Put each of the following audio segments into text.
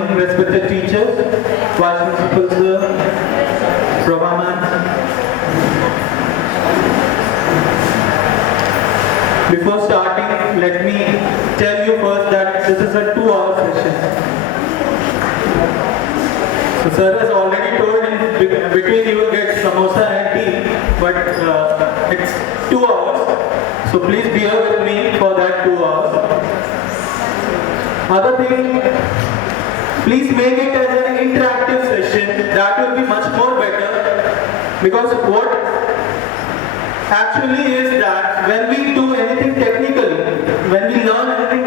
morning, respected teachers, vice principal sir, Prabha ma'am. Before starting, let me tell you first that this is a 2-hour session. So sir has already told in between you will get samosa and tea, but it's 2 hours. So please bear with me for that 2 hours. Other thing, please make it as an interactive session. That will be much more better, because what actually is that when we do anything technical, when we learn anything,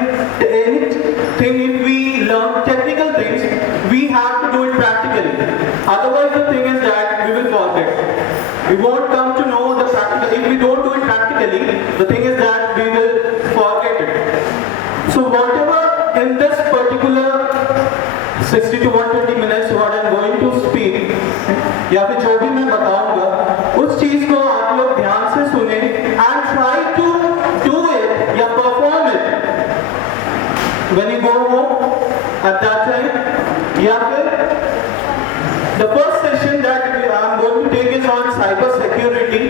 if we learn technical things, we have to do it practically. Otherwise, the thing is that we will forget. We won't come to know the practical. If we don't do it practically, the thing is that we will forget it. So whatever in this particular 60 to 120 minutes what I'm going to speak, या फिर जो भी मैं बताऊंगा, उस चीज को आप लोग ध्यान से सुने and try to do it या perform it when you go home at that time. या फिर the first session that I'm going to take is on cyber security.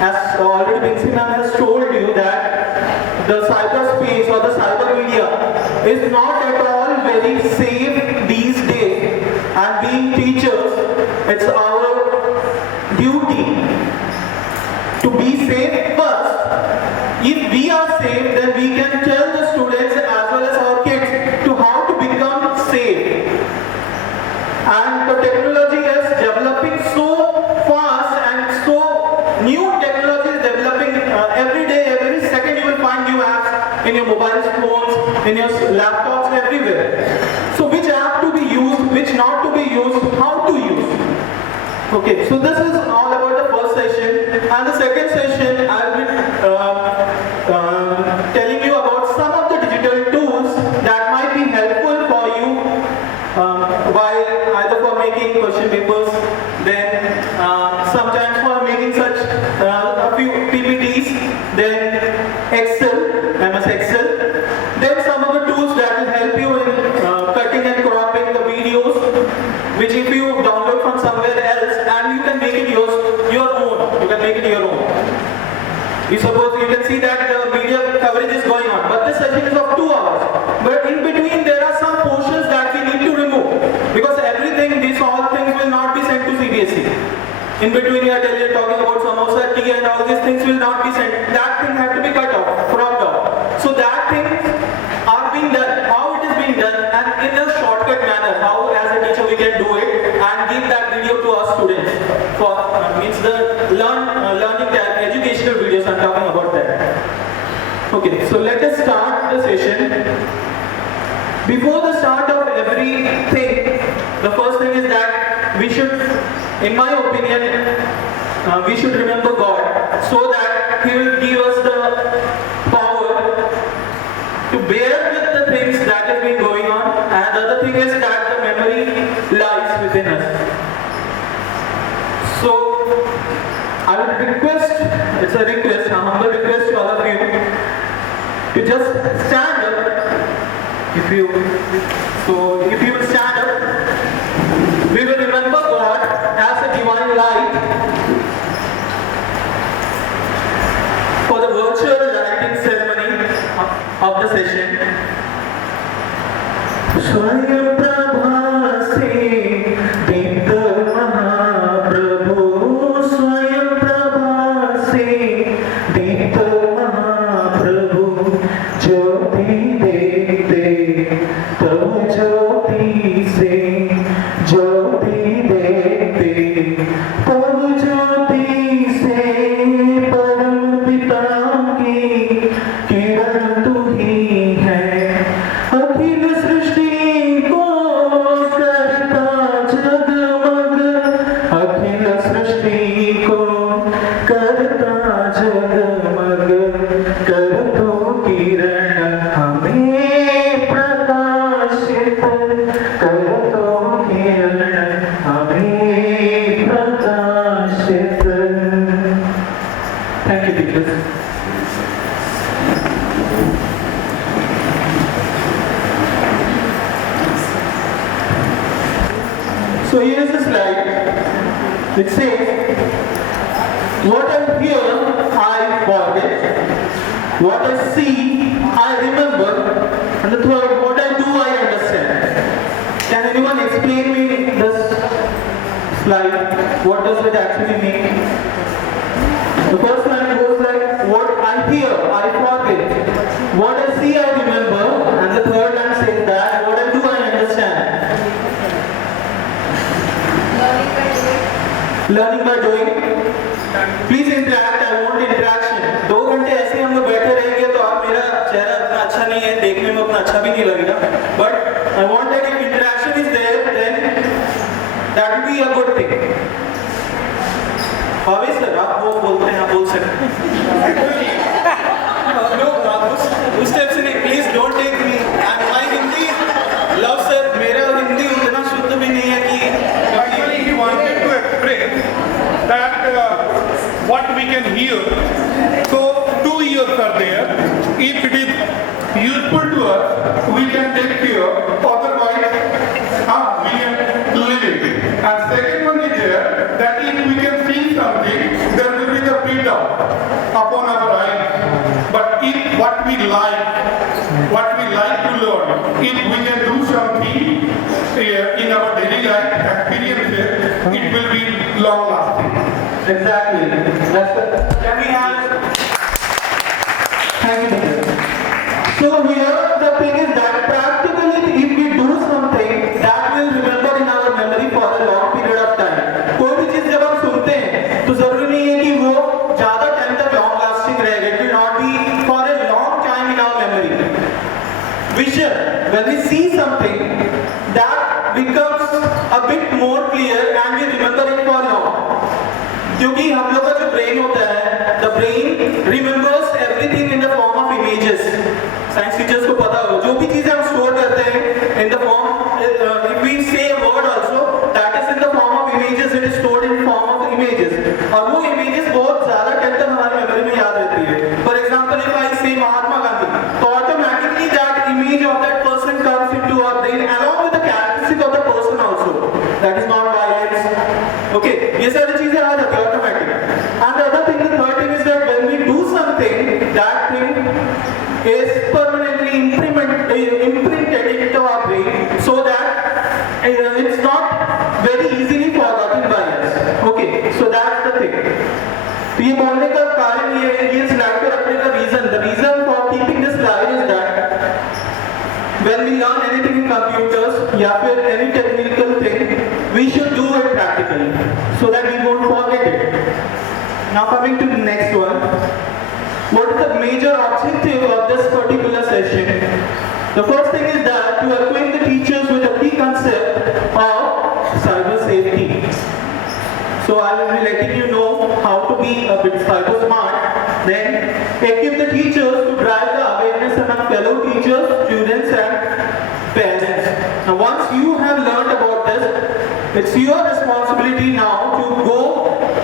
As already Vinci ma'am has told you that the cyberspace or the cyber media is not at all very safe these days, and being teachers, it's our duty to be safe first. If we are safe, then we can tell the students as well as our kids to how to become safe. And the technology is developing so fast, and so new technology is developing every day, every second you will find new apps in your mobile phones, in your laptops, everywhere. So which app to be used, which not to be used, how to use. Okay, so this is all about the first session, and the second session I'll be telling you about some of the digital tools that might be helpful for you while either for making question papers, then sometimes for making such a few PPTs, then Excel, MS Excel, then some of the tools that will help you in cutting and cropping the videos, which if you download from somewhere else, and you can make it your own. You can make it your own. You suppose you can see that the media coverage is going on, but this session is of 2 hours. But in between there are some portions that we need to remove, because everything, these all things will not be sent to CBSE. In between you are talking about samosa, tea and all these things will not be sent. That thing has to be cut off, cropped off. So that things are being done, how it is being done, and in a shortcut manner, how as a teacher we can do it and give that video to our students. For means the learning educational videos I'm talking about that. Okay, so let us start the session. Before the start of everything, the first thing is that we should, in my opinion, we should remember God, so that He will give us the power to bear with the things that have been going on, and the other thing is that the memory lies within us. So I would request, it's a request, a humble request to all of you, to just stand up. If you will stand up, we will remember God as a divine light for the virtual lighting ceremony of the session. Swayam Prabha se Dikta Mahaprabhu, Swayam Prabha se Dikta Mahaprabhu, Jyoti Dekte Tab Jyoti se Jyoti Dekte Tab Jyoti se Param Pita ki किरण तू ही है, अखिल सृष्टि को So here is the slide. It says, what I hear, I forget. What I see, I remember. And the third, what I do, I understand. Can anyone explain me this slide? What does it actually mean? The first line goes like, what I hear, I forget. What I see, I remember. And the third line says that, what I do, I understand. Learning by doing. Please interact, I want interaction. 2 घंटे ऐसे हम लोग बैठे रहेंगे तो आप मेरा चेहरा उतना अच्छा नहीं है, देखने में उतना अच्छा भी नहीं लगेगा. But I want that if interaction is there, then that will be a good thing. Bhavesh sir, आप वो बोलते हैं, आप बोल सकते हैं. उस टाइप से नहीं, please don't take me. My Hindi, love sir, मेरा हिंदी उतना शुद्ध भी नहीं है कि. Actually, he wanted to explain that what we can hear. So 2 ears are there. If it is useful to us, we can take care. Otherwise, we can leave it. And second one is there that if we can see something, there will be the freedom upon our eyes. But if what we like to learn, if we can do something in our daily life experiences, it will be long lasting. Exactly. Can we have? Thank you. So here the thing is that practically if we do something, that will remember in our memory for a long period of time. कोई भी चीज जब हम सुनते हैं तो जरूरी नहीं है कि वो ज्यादा टाइम तक long lasting रहेगा. It will not be for a long time in our memory. Vision. When we see something, that becomes a bit more clear and we remember it for long. क्योंकि हम लोग का जो brain होता है, the brain remembers everything in the form of images. Science teachers को पता होगा, जो भी चीजें हम स्टोर करते हैं in the form, if we say a word also, that is in the form of images. It is stored in form of images. और वो images बहुत ज़्यादा टाइम तक हमारी मेमोरी में याद रहती है. For example, if I say Mahatma Gandhi, तो automatically that image of that person comes into our brain along with the characteristic of the person also. That is not violence. Okay, ये सारी चीजें आ जाती है automatic. And the other thing, the third thing is that when we do something, that thing is permanently imprinted into our brain so that it's not very easily forgotten by us. Okay, so that's the thing. तो ये बोलने का कारण ये slide पे रखने का reason, the reason for keeping this slide is that when we learn anything in computers या फिर any technical thing, we should do it practically so that we won't forget it. Now coming to the next one. What is the major objective of this particular session? The first thing is that to acquaint the teachers with the key concept of cyber safety. So I will be letting you know how to be a bit cyber smart. Then equip the teachers to drive the awareness among fellow teachers, students and parents. Now once you have learned about this, it's your responsibility now to go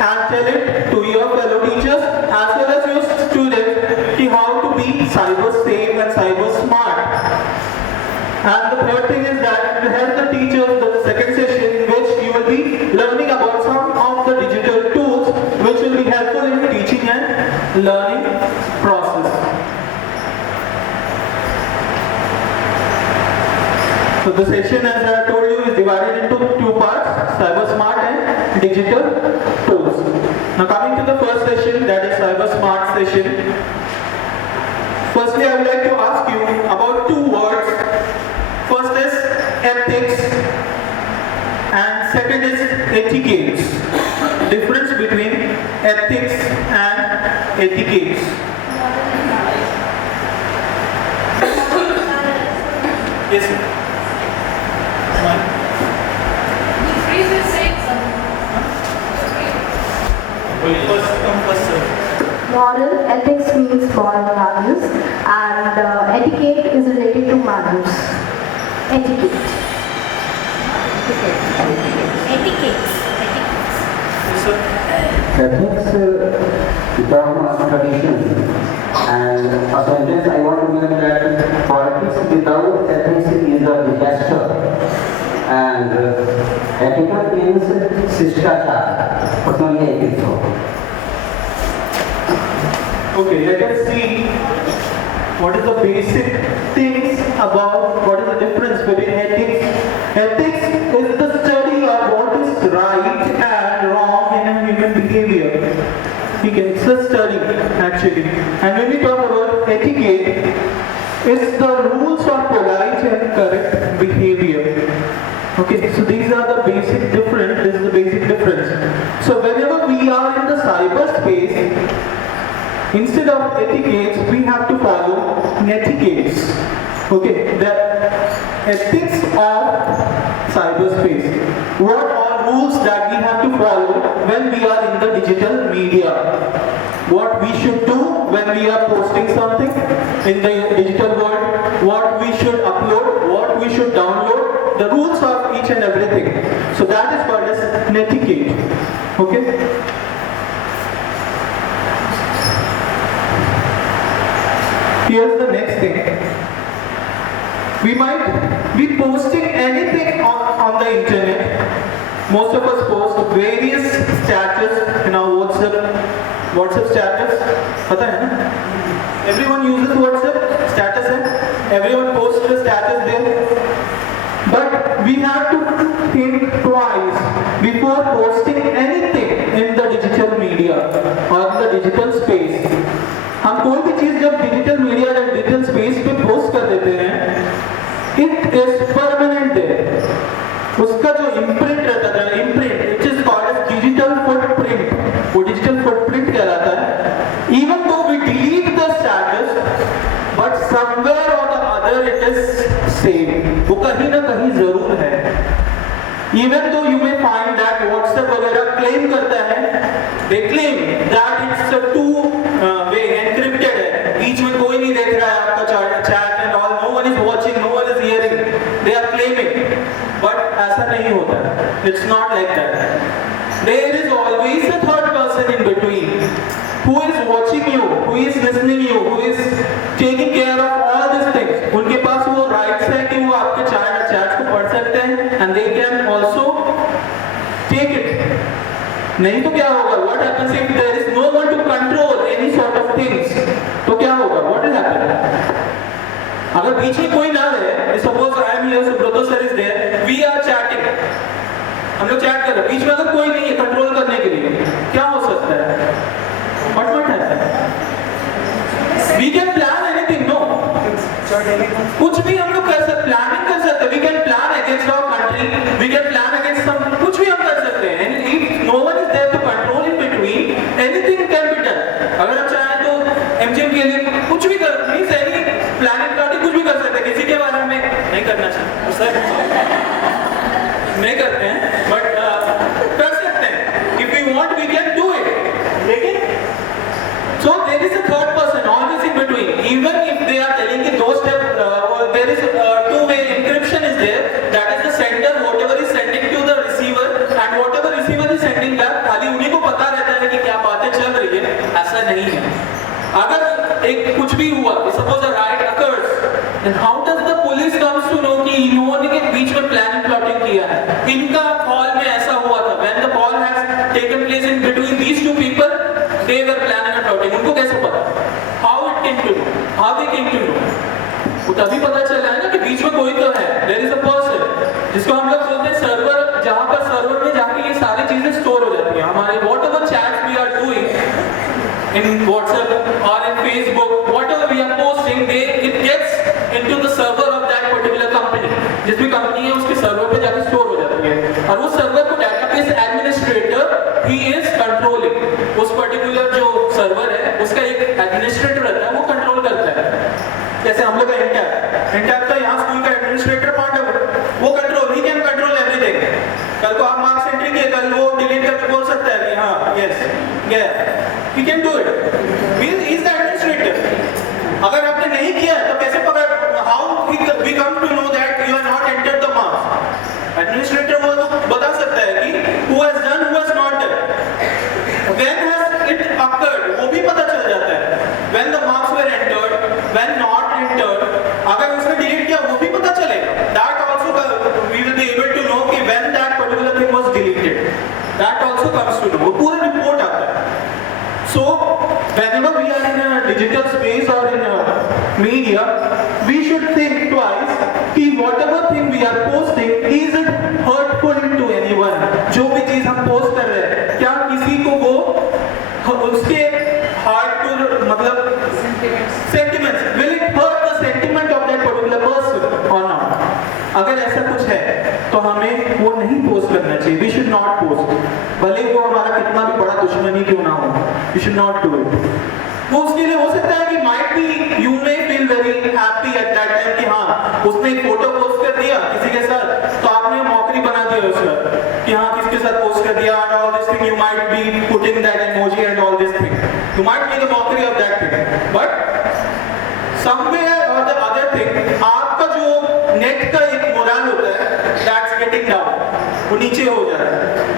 and tell it to your fellow teachers as well as your students how to be cyber safe and cyber smart. And the third thing is that to help the teachers, the second session in which you will be learning about some of the digital tools which will be helpful in teaching and learning process. So the session, as I told you, is divided into 2 parts, cyber smart and digital tools. Now coming to the first session, that is cyber smart session. Firstly, I would like to ask you about 2 words. First is ethics and second is etiquette. Difference between ethics and etiquette. Yes, sir. Moral ethics means moral values and etiquette is related to manners. Etiquette. Ethics become a tradition, and a sentence I want to make that politics without ethics is a disaster, and etiquette means शिष्टाचार. Personally, I think so. Okay, let us see what is the basic things about what is the difference between ethics. Ethics is the study of what is right and wrong in a human behavior. It's a study actually. And when we talk about etiquette, it's the rules of polite and correct behavior. Okay, so these are the basic difference. This is the basic difference. So whenever we are in the cyberspace, instead of etiquettes, we have to follow netiquettes. Okay, the ethics of cyberspace. What are rules that we have to follow when we are in the digital media? What we should do when we are posting something in the digital world? What we should upload? What we should download? The rules of each and everything. So that is called as netiquette. Okay. Here's the next thing. We might be posting anything on the internet. Most of us post various status in our WhatsApp status. पता है ना? Everyone uses WhatsApp status है. Everyone posts the status there. But we have to think twice before posting anything in the digital media or in the digital space. हम कोई भी चीज जब digital media या डिजिटल स्पेस पे post कर देते हैं, इट इज परमानेंट देयर. उसका जो इम्प्रिंट रहता है, imprint it is called as digital footprint. वो डिजिटल फुटप्रिंट कहलाता है. Even though we delete the status, but somewhere or the other it is same. वो कहीं ना कहीं जरूर है. Even though you may find that WhatsApp वगैरह claim करता है, they claim that it's a two-way encrypted है. बीच में कोई नहीं देख रहा है आपका chat and all. No one is watching, no one is hearing. They are claiming, but ऐसा नहीं होता. It's not like that. There is always a third person in between, who is watching you, who is listening you, who is taking care of all these things. उनके पास वो rights है कि वो आपके chat को पढ़ सकते हैं, and they can also take it. नहीं तो क्या होगा? What happens if there is no one to control any sort of things? तो क्या होगा? What will happen? अगर बीच में कोई ना रहे, suppose I am here, Subrata sir is there, we are chatting. हम लोग चैट कर रहे हैं, बीच में अगर कोई नहीं है कंट्रोल करने के लिए, क्या हो सकता है? What might happen? We can plan anything, no? कुछ भी हम लोग कर सकते, प्लानिंग कर सकते. We can plan against our country, we can plan against some, कुछ भी हम कर सकते हैं. And if no one is there to control in between, anything can be done. अगर हम चाहें तो MGM के लिए कुछ भी कर, means any planning party कुछ भी कर सकते हैं. किसी के बारे में नहीं करना चाहिए, सर नहीं करते हैं, but कर सकते हैं. If we want, we can do it. लेकिन so there is a third person always in between. Even if they are telling कि दो step, there is two-way encryption is there. That is the sender, whatever is sending to the receiver, and whatever receiver is sending back, खाली उन्हीं को पता रहता है कि क्या बातें चल रही है. ऐसा नहीं है. अगर एक कुछ भी हुआ, suppose a riot occurs, then how does the police comes to know कि इन लोगों ने के बीच में planning plotting किया है? इनका call में ऐसा हुआ था. When the call has taken place in between these two people, they were planning and plotting. उनको कैसे पता? How it came to know? How they came to know? वो तभी पता चला है ना कि बीच में कोई तो है. There is a person, जिसको हम लोग बोलते हैं सर्वर, जहाँ पर सर्वर में जाके ये सारी चीजें स्टोर हो जाती हैं. हमारे whatever chats we are doing in WhatsApp or in Facebook, whatever we are posting, it gets into the server of that particular company. जिस भी कंपनी है उसके सर्वर पे जाके स्टोर हो जाती है. और वो सर्वर को database administrator he is controlling. उस पर्टिकुलर जो सर्वर है उसका एक एडमिनिस्ट्रेटर रहता है, वो कंट्रोल करता है. जैसे हम लोग का इंटैप का यहाँ स्कूल का एडमिनिस्ट्रेटर पार्ट है, वो control, he can control everything. कल को आप मार्क्स एंट्री किए, कल वो डिलीट करके बोल सकता है कि हाँ यस गया. He can do it. He is the administrator. अगर आपने नहीं किया तो कैसे पकड़? How we come to know that you have not entered the marks? Administrator वो बता सकता है कि who has done, who has not done. When has it occurred? वो भी पता चल जाता है. When the marks were entered, when not entered. अगर उसने delete किया वो भी पता चलेगा. That also we will be able to comes to know, वो पूरा रिपोर्ट आता है. So whenever we are in a digital space or in a media, we should think twice कि whatever thing we are posting, is it hurtful to anyone? जो भी चीज हम post कर रहे हैं, क्या किसी को वो उसके हार्ट को मतलब sentiments, will it hurt the sentiment of that particular person or not? अगर ऐसा कुछ है तो हमें वो नहीं पोस्ट करना चाहिए. We should not post. भले वो हमारा कितना भी बड़ा दुश्मन ही क्यों ना हो, we should not do it. वो उसके लिए हो सकता है कि might be you may feel very happy at that time कि हाँ उसने एक फोटो पोस्ट कर दिया किसी के साथ, तो आपने मौकरी बना दिया उसका कि हाँ किसके साथ पोस्ट कर दिया, and all this thing you might be putting that emoji and all this thing. You might make a mockery of that thing, but somewhere or the other thing आपका जो नेट का एक मोरल होता है that's getting down, वो नीचे हो जा रहा है.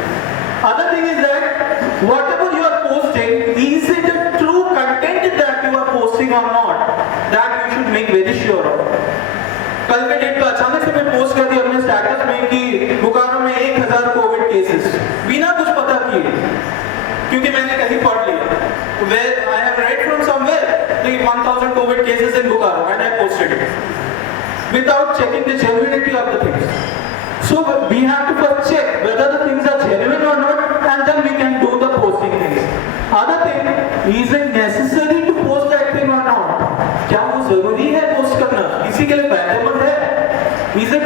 Other thing is that whatever you are posting, is it a true content that you are posting or not? That you should make very sure of. कल के डेट पे अचानक से मैं पोस्ट कर दिया अपने स्टेटस में कि बोकारो में 1000 कोविड केसेस, बिना कुछ पता किए, क्योंकि मैंने कहीं पढ़ लिया. Where I have read from somewhere the 1000 COVID cases in Bokaro and I posted it without checking the genuinity of the things. So we have to first check whether the things are genuine or not, and then we can do the posting things. Other thing, is it necessary to post that thing or not? क्या वो जरूरी है post करना? किसी के लिए फायदेमंद है? Is it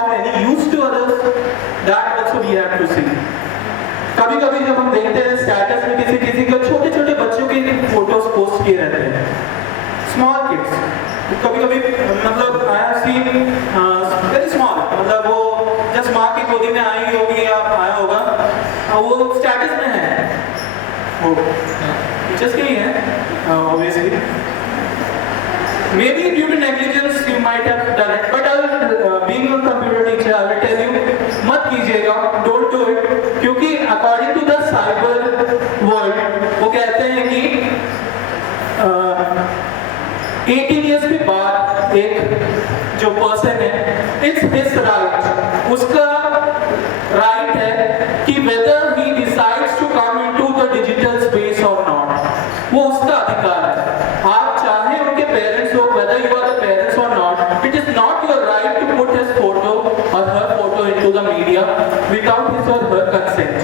of any use to others? That also we have to see. कभी कभी जब हम देखते हैं स्टेटस में किसी के छोटे छोटे बच्चों के फोटोज पोस्ट किए रहते हैं, स्मॉल किड्स, कभी कभी मतलब I have seen very small, मतलब वो जस्ट माँ की गोदी में आई होगी या आया होगा, वो स्टेटस में है, वो टीचर्स के ही है obviously. Maybe due to negligence you might have done it, but being a computer teacher, I will tell you, मत कीजिएगा, don't do it, क्योंकि according to the cyber world, वो कहते हैं कि 18 years के बाद एक जो person है, it's his right, उसका right है कि whether he decides to come into the digital space or not, वो उसका अधिकार है. आप चाहे उनके पेरेंट्स हो, whether you are the parents or not, it is not your right to put his photo or her photo into the media without his or her consent.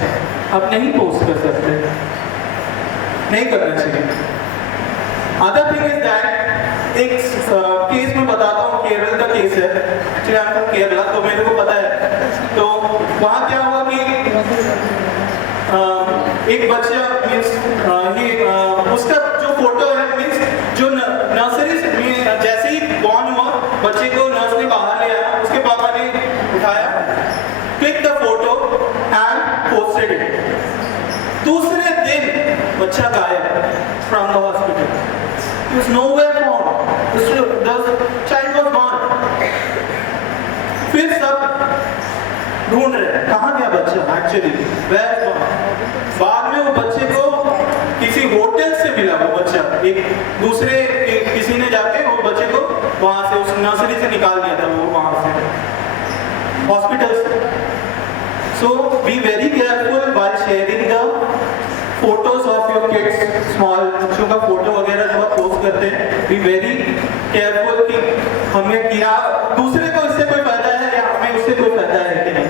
आप नहीं पोस्ट कर सकते, नहीं करना चाहिए. Other thing is that एक case में बताता हूँ, केरल का केस है. Actually I am from Kerala, तो मेरे को पता है. तो वहाँ क्या हुआ कि एक बच्चा मीन्स उसका जो फोटो है मीन्स जो नर्सरी में जैसे ही बॉर्न हुआ, बच्चे को नर्स ने बाहर ले आया, उसके पापा ने उठाया, click the photo and posted it. दूसरे दिन बच्चा गायब from the hospital. He was nowhere found. The child was gone. फिर सब ढूंढ रहे हैं कहाँ गया बच्चा, एक्चुअली where is gone. बाद में वो बच्चे को किसी होटल से मिला, वो बच्चा एक दूसरे किसी ने जाके वो बच्चे को वहाँ से उस नर्सरी से निकाल दिया था, वो वहाँ से हॉस्पिटल से. So be very careful while sharing the photos of your kids, small बच्चों का फोटो वगैरह जब आप पोस्ट करते हैं, be very careful कि हमें क्या दूसरे को इससे कोई फायदा है या हमें उससे कोई फायदा है कि नहीं.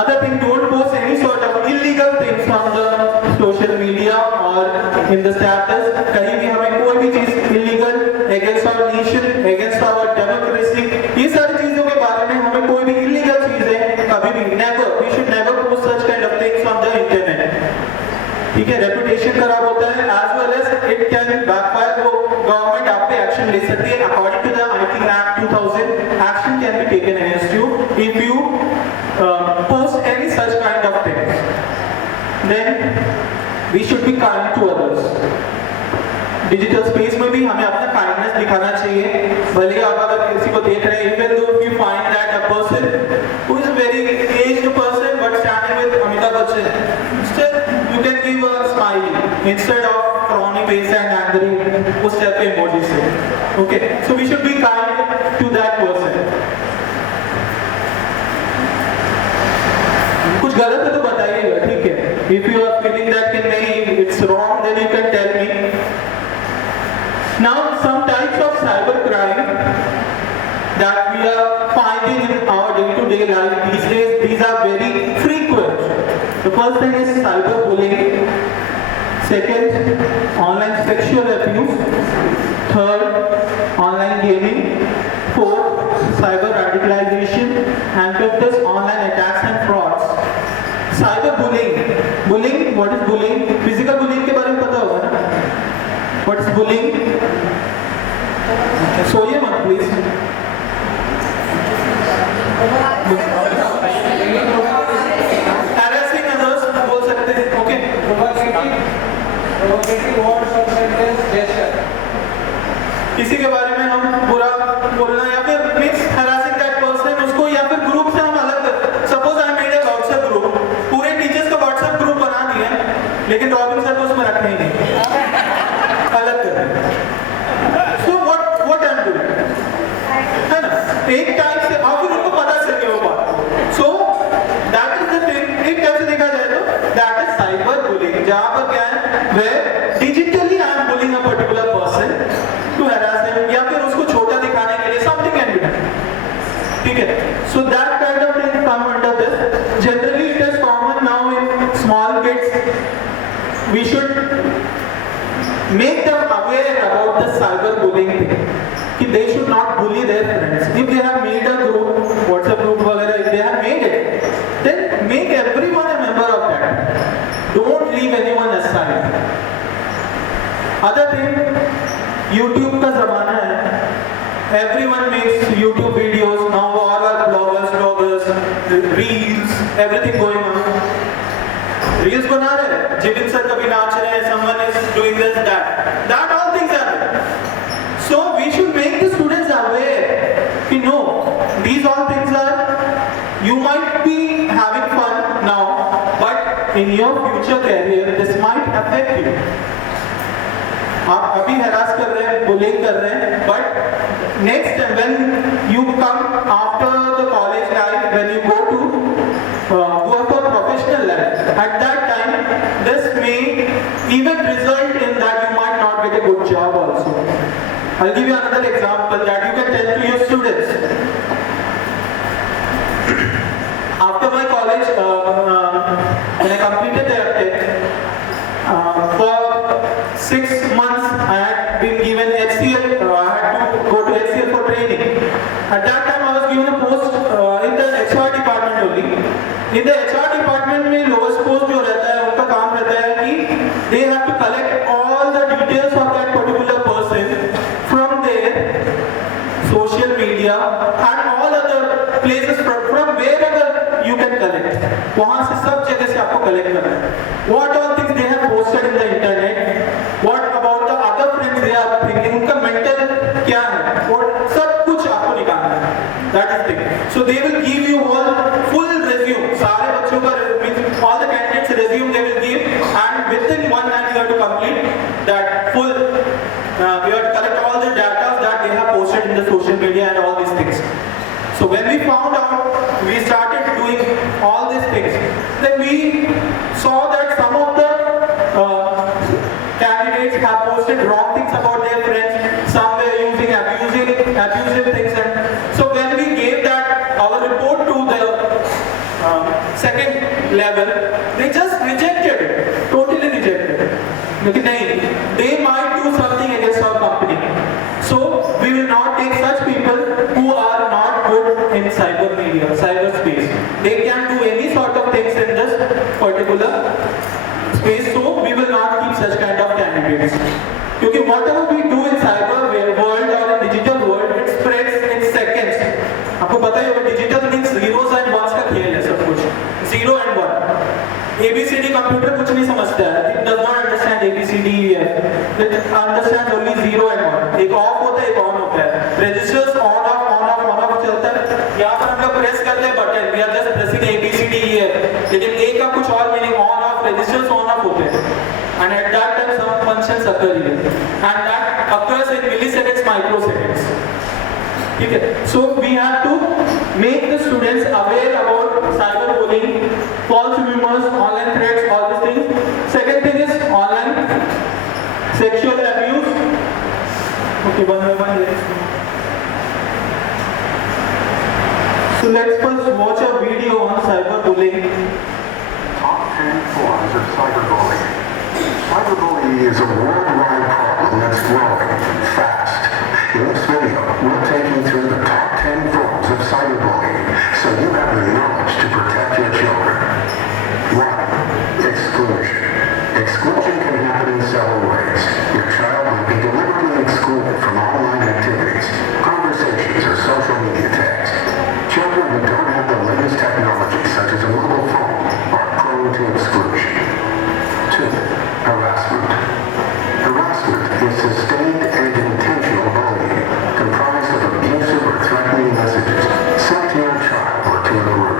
Other thing, don't post any sort of illegal things on the social media or in the status. कहीं भी हमें कोई भी चीज illegal against our nation, against our democracy, ये सारी चीजों के बारे में हमें कोई भी illegal चीजें कभी भी never, we should never post such kind of things on the internet. ठीक है, रेपुटेशन खराब होता है, as well as it can backfire. तो गवर्नमेंट आप पे एक्शन ले सकती है. According to the I think Act 2000, action can be taken against you if you post any such kind of things. Then we should be kind to others. Digital space में भी हमें अपना kindness दिखाना चाहिए. भले आप अगर किसी को देख रहे हैं, even though you find that a person who is a very aged person but standing with Amitabh Bachchan, still you can give a smile instead of frowny face and angry उस टाइप के emoji से. Okay, so we should be kind to that person. कुछ कुछ गलत है तो बताइएगा, ठीक है? If you are feeling that कि नहीं it's wrong, then you can tell me. Now some types of cyber crime that we are finding in our day-to-day life these days, these are very frequent. The first thing is cyberbullying. Second, online sexual abuse. Third, online gaming. Fourth, cyber radicalization. And fifth is online attacks and frauds. Cyberbullying. Bullying, what is bullying? Physical bullying के बारे में पता होगा ना? What is bullying? सोइए मत please. Harassing others बोल सकते हैं, ओके? किसी के बारे में हम बुरा बोलना या फिर मीन्स harassing that person, उसको या फिर ग्रुप से हम अलग कर. Suppose I made a WhatsApp group, पूरे टीचर्स का WhatsApp ग्रुप बना दिया, लेकिन रॉबिन सर को उसमें रखना ही नहीं, अलग कर. So what I'm doing, है ना? एक टाइप से आप फिर उनको पता चल गया वो बात. So that is the thing. एक टाइप से देखा जाए तो that is cyber bullying, जहाँ पर क्या है, where digitally I am bullying a particular person to harass him या फिर उसको छोटा दिखाने के लिए something can be done. ठीक है? So that kind of thing come under this. Generally it is common now in small kids. We should make them aware about the cyber bullying thing. कि they should not bully their friends. If they have made a group, WhatsApp group वगैरह, if they have made it, then make everyone a member of that. Don't leave anyone aside. Other thing, YouTube का ज़माना है. Everyone makes YouTube videos now. All are bloggers, reels, everything going on. Reels बना रहे हैं. Jibin sir कभी नाच रहे हैं. Someone is doing this, that. That all things are there. So we should make the students aware. You know, these all things are. You might be having fun now, but in your future career, this might affect you. आप अभी harass कर रहे हैं, bullying कर रहे हैं, but next time when you come after the college life, when you go for professional life, at that time, this may even result in that you might not get a good job also. I'll give you another example that you can tell to your students. After my college, when I completed the tech, for 6 months I had been given HCL. I had to go to HCL for training. At that time I was given a post in the HR department only. In the HR department में lowest post जो रहता है उनका काम रहता है कि they have to collect all the details of that particular person from their social media and all other places from wherever you can collect. वहाँ से सब जगह से आपको collect करना है. What all things they have posted in the internet? What about the other friends they are thinking? उनका mental क्या है? What सब कुछ आपको निकालना है. That is thing. So they will give you all full resume. सारे बच्चों का all the candidates resume they will give, and within 1 month you have to complete that full. You have to collect all the data that they have posted in the social media and all these things. So when we found out, we started doing all these things. Then we saw that some of the candidates have posted wrong things about their friends. Some were using abusive things. And so when we gave that our report to the second level, they just rejected it, totally rejected it. लेकिन नहीं, they might do something against our company. So we will not take such people who are not good in cyber media, cyber space. They can do any sort of things in this particular space. So we will not keep such kind of candidates. क्योंकि whatever we do in cyber world or in digital world, it spreads in seconds. आपको पता ही होगा digital means zeros and ones का खेल है सब कुछ. 0 and 1. ABCD computer कुछ नहीं समझता है. It does not understand ABCD. It understands only 0 and 1. एक ऑफ होता है, एक ऑन होता है. Registers on off चलता है. यहाँ पर हम लोग प्रेस करते हैं button. We are just pressing ABCD here. लेकिन A का कुछ और meaning on off. Registers on off होते हैं. And at that time some functions occur here. And that occurs in milliseconds, microseconds. Okay. So we have to make the students aware about cyberbullying, false rumors, online threats, all these things. Second thing is online sexual abuse. Okay, one by one, let's see. So let's first watch a video on cyberbullying. Top 10 forms of cyberbullying. Cyberbullying is a worldwide problem that's growing fast. In this video, we'll take you through the top 10 forms of cyberbullying so you have the knowledge to protect your children. 1. Exclusion. Exclusion can happen in several ways. Your child might be deliberately excluded from online activities, conversations, or social media tags. Children who don't have the latest technology, such as a mobile phone, are prone to exclusion. 2. Harassment. Harassment is sustained and intentional bullying, comprised of abusive or threatening messages sent to your child or to a group.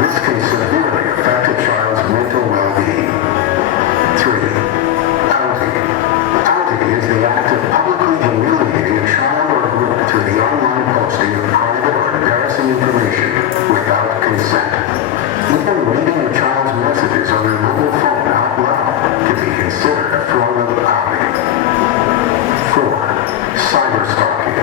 This can severely affect a child's mental well-being. 3. Outing. Outing is the act of publicly humiliating a child or group through the online posting of private or embarrassing information without consent. Even reading a child's messages on their mobile phone out loud can be considered a form of outing. 4. Cyberstalking.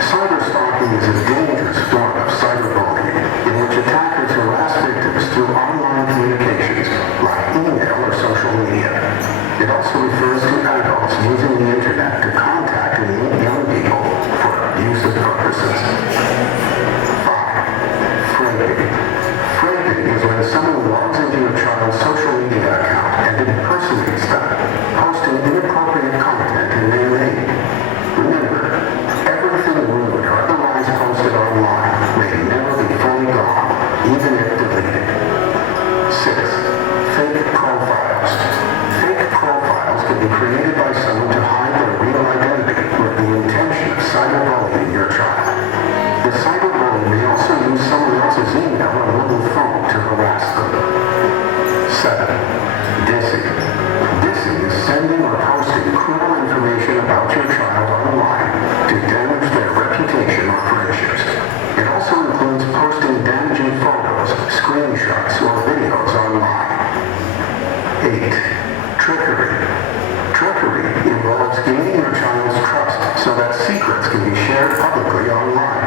Cyberstalking is a dangerous form of cyberbullying in which attackers harass victims through online communications like email or social media. It also refers to adults using the internet to contact and meet young people for abusive purposes. 5. Framing. Framing is when someone logs into your child's social media account and impersonates them, posting inappropriate content in their name. Remember, everything rude or otherwise posted online may never be fully gone, even if deleted. 6. Fake profiles. Fake profiles can be created by someone to hide their real identity with the intention of cyberbullying your child. The cyberbully may also use someone else's email or mobile phone to harass them. 7. Dissing. Dissing is sending or posting cruel information about your child online to damage their reputation or friendships. It also includes posting damaging photos, screenshots, or videos online. 8. Trickery. Trickery involves gaining your child's trust so that secrets can be shared publicly online.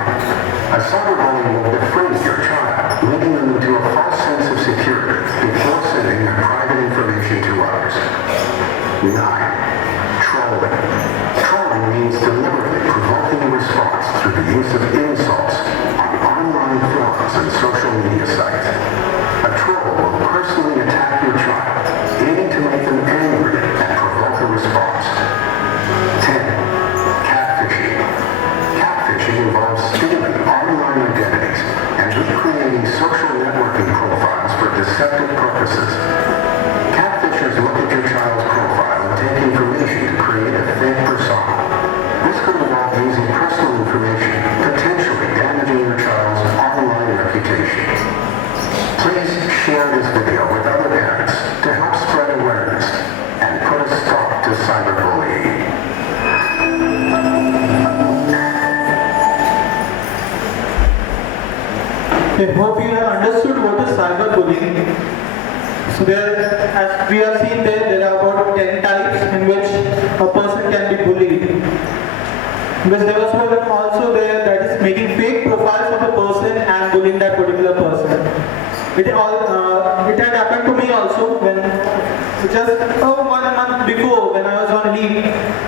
A cyberbully will befriend your child, leading them into a false sense of security before sending their private information to others. 9. Trolling. Trolling means deliberately provoking a response through the use of insults on online forums and social media sites. A troll will personally attack your child, aiming to make them angry and provoke a response. 10. Catfishing. Catfishing involves stealing online identities and recreating social networking profiles for deceptive purposes. Catfishers look at your child's profile and take information to create a fake persona. This could involve using personal information, potentially damaging your child's online reputation. Please share this video with other parents to help spread awareness and put a stop to cyberbullying. I hope you have understood what is cyberbullying. So as we have seen there are about 10 types in which a person can be bullied. Because there was one also there that is making fake profiles of a person and bullying that particular person. It had happened to me also when just 1 month before when I was on leave.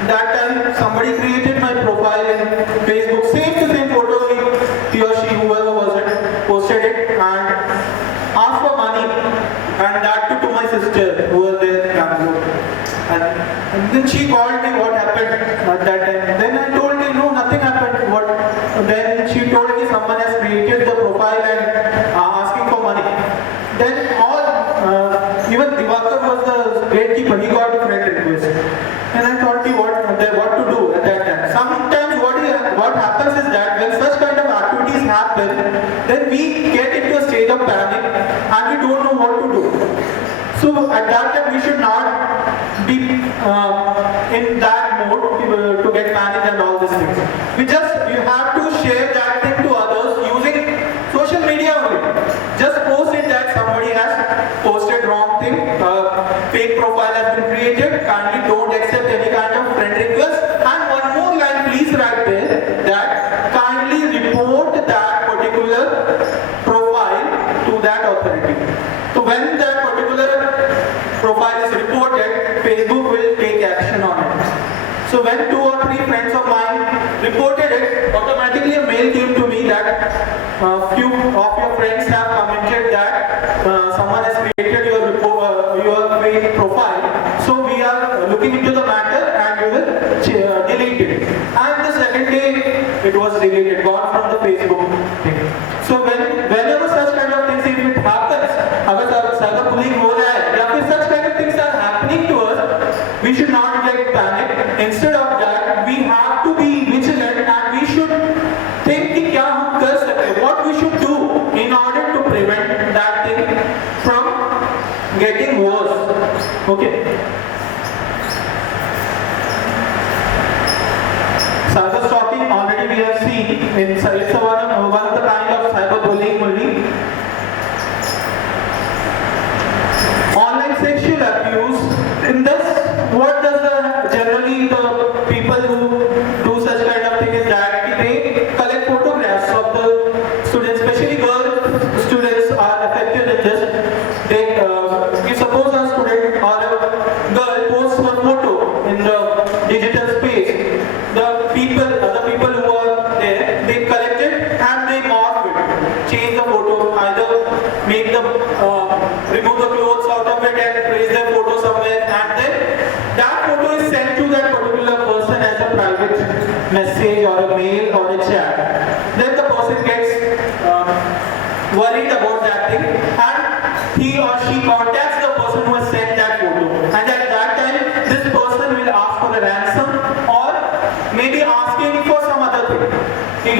That time somebody created my profile in Facebook, same photo, he or she, whoever was it, posted it and asked for money, and that too to my sister who was there in Bangalore. And then she called me what happened at that time. Then I told her no, nothing happened. Then she told me someone has created the profile and asking for money. Then even Divakar was the gatekeeper, he got a friend request. And I thought what to do at that time. Sometimes what happens is that when such kind of activities happen, then we get into a state of panic and we don't know what to do. So at that time we should not be in that mode to get panic and all these things. You have to share share that thing to others using social media only. Just post it that somebody has posted wrong thing, fake profile has been created, kindly don't accept any kind of friend request. And one more line please write there, that kindly report that particular profile to that authority. So when that particular profile is reported, Facebook will take action on it. So when 2 or 3 friends of mine reported it, automatically a mail came to me that few of your friends have commented that someone has created your fake profile. So we are looking into the matter and we will delete it. And the second day it was deleted, gone from the Facebook thing. So whenever such kind of things, if it happens, अगर cyberbullying हो रहा है या फिर such kind of things are happening to us, we should not get panic. Instead of that, we have to be vigilant and we should think कि क्या हम कर सकते, what we should do in order to prevent that thing from getting worse. Okay. Cyber stalking already we have seen. It's one of the kind of cyberbullying only. Online sexual abuse. In this, what does generally the people who do such kind of thing is that they collect photographs of the students, especially girl students are affected in this. They, if suppose a student or a girl posts a photo in the digital space, the other people who are there, they collect it and they morph it, change the photo, either make them remove the clothes out of it and place their photo somewhere, and then that photo is sent to that particular person as a private message or a mail or a chat. Then the person gets worried about that thing and he or she contacts the person who has sent that photo, and at that time this person will ask for a ransom or maybe asking for some other thing.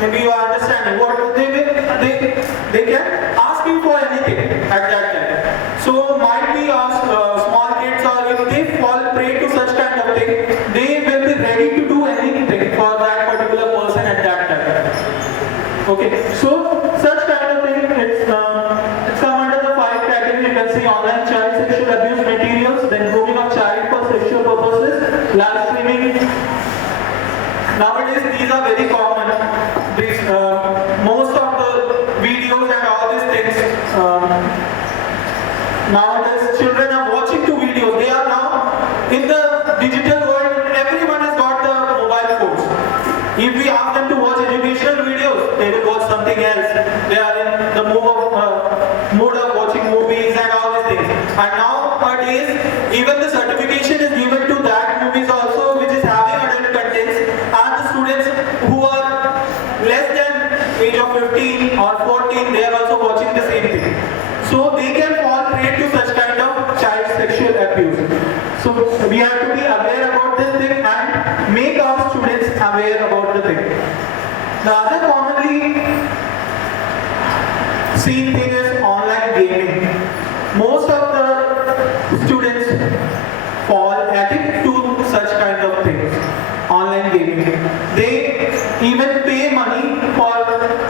Maybe you are understanding what they can ask you for anything at that time. So might be small kids, or if they fall prey to such kind of thing, they will be ready to do anything for that particular person at that time. Okay, so such kind of thing, it's come under the 5 categories. You can see online child sexual abuse materials, then grooming of child for sexual purposes, live streaming. Nowadays these are very common. Most of the videos and all these things, nowadays children are watching 2 videos. They are now in the digital world. Everyone has got the mobile phones. If we ask them to watch educational videos, they will watch something else. They are in the mode of watching movies and all these things. And nowadays, even the certification is given to that movies also, which is having adult contents, and the students who are less than age of 15 or 14, they are also watching the same thing. So they can fall prey to such kind of child sexual abuse. So we have to be aware about this thing and make our students aware about the thing. The other commonly seen thing is online gaming. Most of the students fall addict to such kind of things. Online gaming. They even pay money for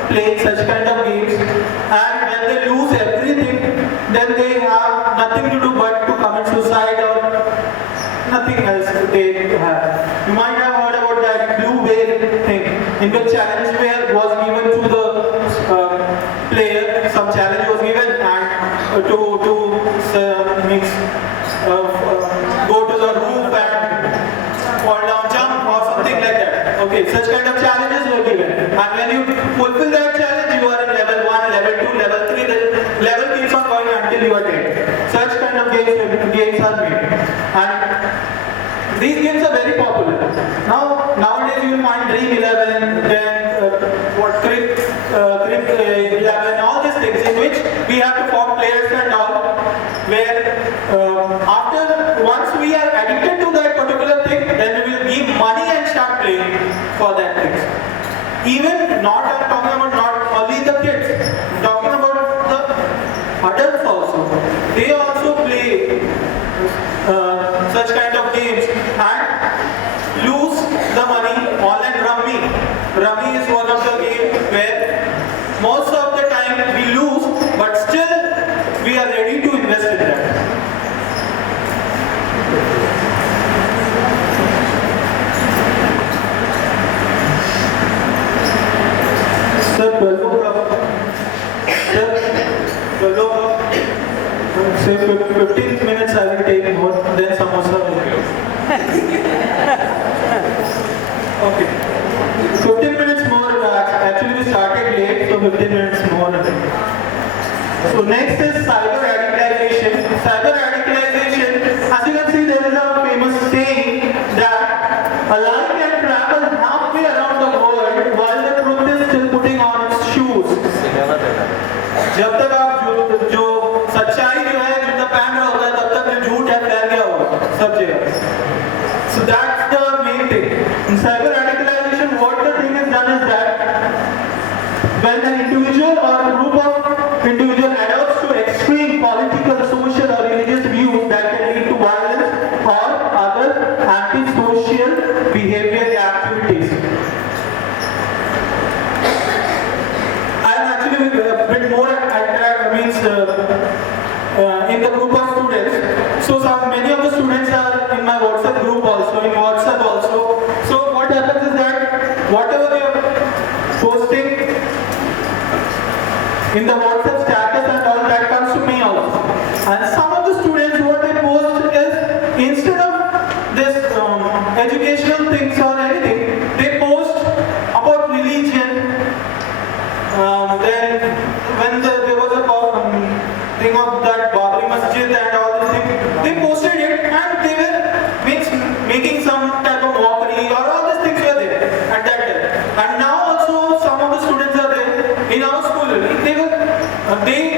playing such kind of games, and when they lose everything, then they have nothing to do but to commit suicide or nothing else they have. You might have heard about that blue whale thing, in which challenge was given to the player. Some challenge was given and to go to the roof and fall down, jump or something like that. Okay, such kind of challenges were given, and when you fulfill that challenge, you are in level 1, level 2, level 3. The level keeps on going until you are dead. Such kind of games are made, and these games are very popular. Nowadays you will find Dream 11, then Crib 11, all these things in which we have to form players and all, where once we are addicted to that particular thing, then we will give money and start playing for that thing. Even I'm talking about not only the kids, I'm talking about the adults also. They also play such kind of games and lose the money. Online rummy Kabaddi is one of the games where most of the time we lose, but still we are ready to invest in that. Sir, 12 o'clock. Sir, 12 o'clock. Say 15 minutes I will take more, then samosa will give. Okay. 15 minutes more. Actually, we started late, so 15 minutes more. So next is cyber radicalization. Cyber radicalization. As you can see, there is a famous saying that a lie can travel halfway around the world while the truth is still putting on its shoes. जब तक आप जो सच्चाई जो है जूता पहन रहा होगा तब तक जो झूठ है फैल गया होगा सब जगह. So that's the main thing. In cyber radicalization, what the thing is done is that when an individual or a group of individual adopts to extreme political, social or religious views that can lead to violence or other antisocial behavioral activities. I'm actually a bit more in the group of students. So many of the students are in my WhatsApp group also, in WhatsApp also. So what happens is that whatever they are posting in the WhatsApp status and all that comes to me also. And some of the students what they post is instead of this educational things or anything, they post about religion. Then when there was a thing of that Babri Masjid and all these things, they posted it and they were making some type of mockery or all these things were there at that time. And now also some of the students are there in our school. They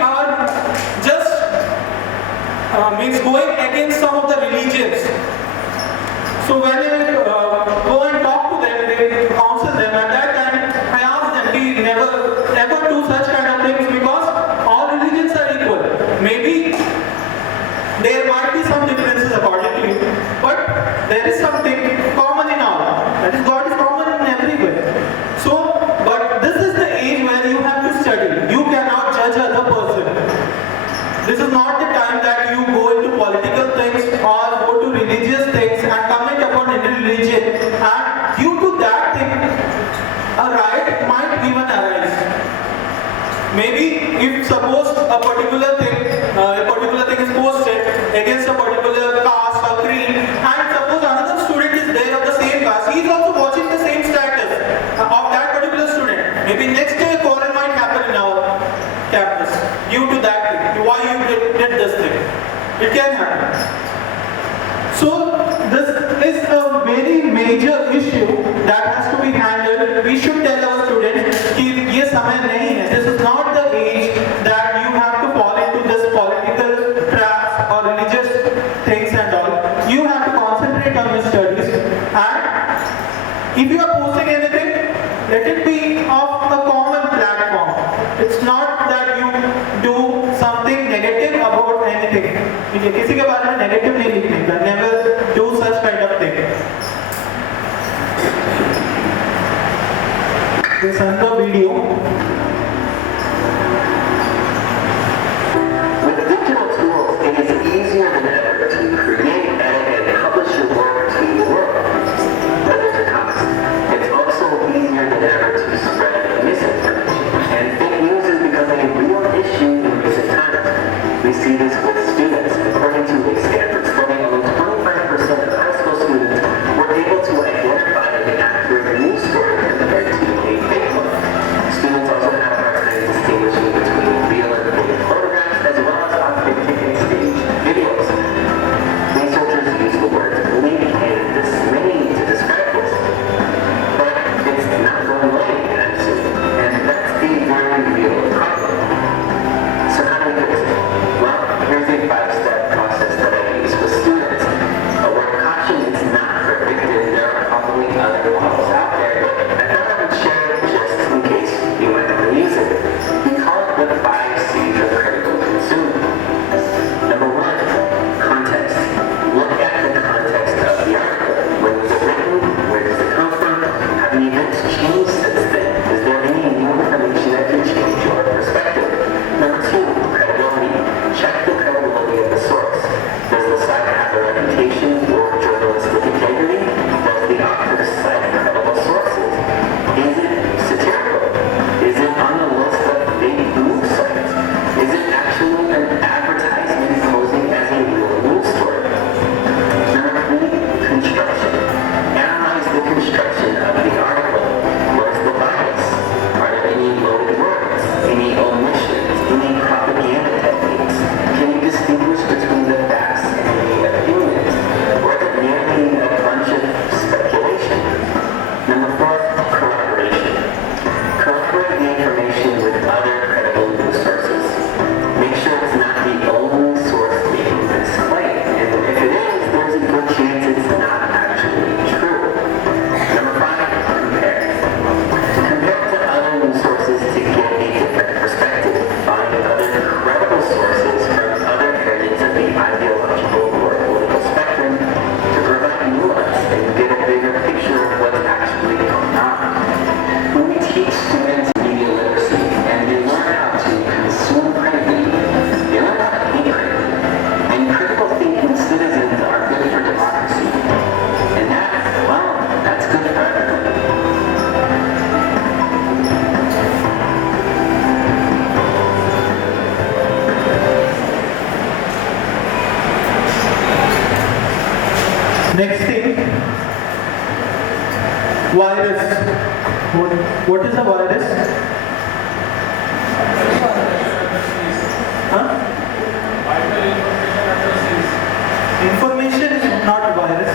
are just going against some of the religions. So when I go and talk to them, they counsel them. At that time, I ask them, we never ever do such kind of things because all religions are equal. Maybe there might be some differences according to you, but there is something common in all. That is, God is common in everywhere. So, but this is the age where you have to study. You cannot judge other person. This is not the time that you go into political things or go to religious things and comment upon any religion. And due to that thing, a riot might even arise. Maybe if suppose a particular thing is posted against a particular caste or creed, and suppose another student is there of the same caste, he is also watching the same status of that particular student. Maybe next day a quarrel might happen in our campus due to that thing. Why you did this thing? It can happen. So this is a very major issue that has to be handled. We should tell our students कि ये समय नहीं है. This is not the age that you have to fall into this political traps or religious things and all. You have to concentrate on your studies, and if you are posting anything, let it be of a common platform. It's not that you do something negative about anything. किसी के बारे में negative नहीं लिखने का. Never do such kind of thing. This is the video. With digital tools, it is easier than ever to create, edit, and publish your work to the world. But there's a cost. It's also easier than ever to spread misinformation. And fake news is becoming a real issue in recent times. We see this with students. According to a Stanford study, only 25% of high school students were able to identify an accurate news story compared to a fake one. Students also have a hard time distinguishing between What is a virus? Huh? Information is not virus.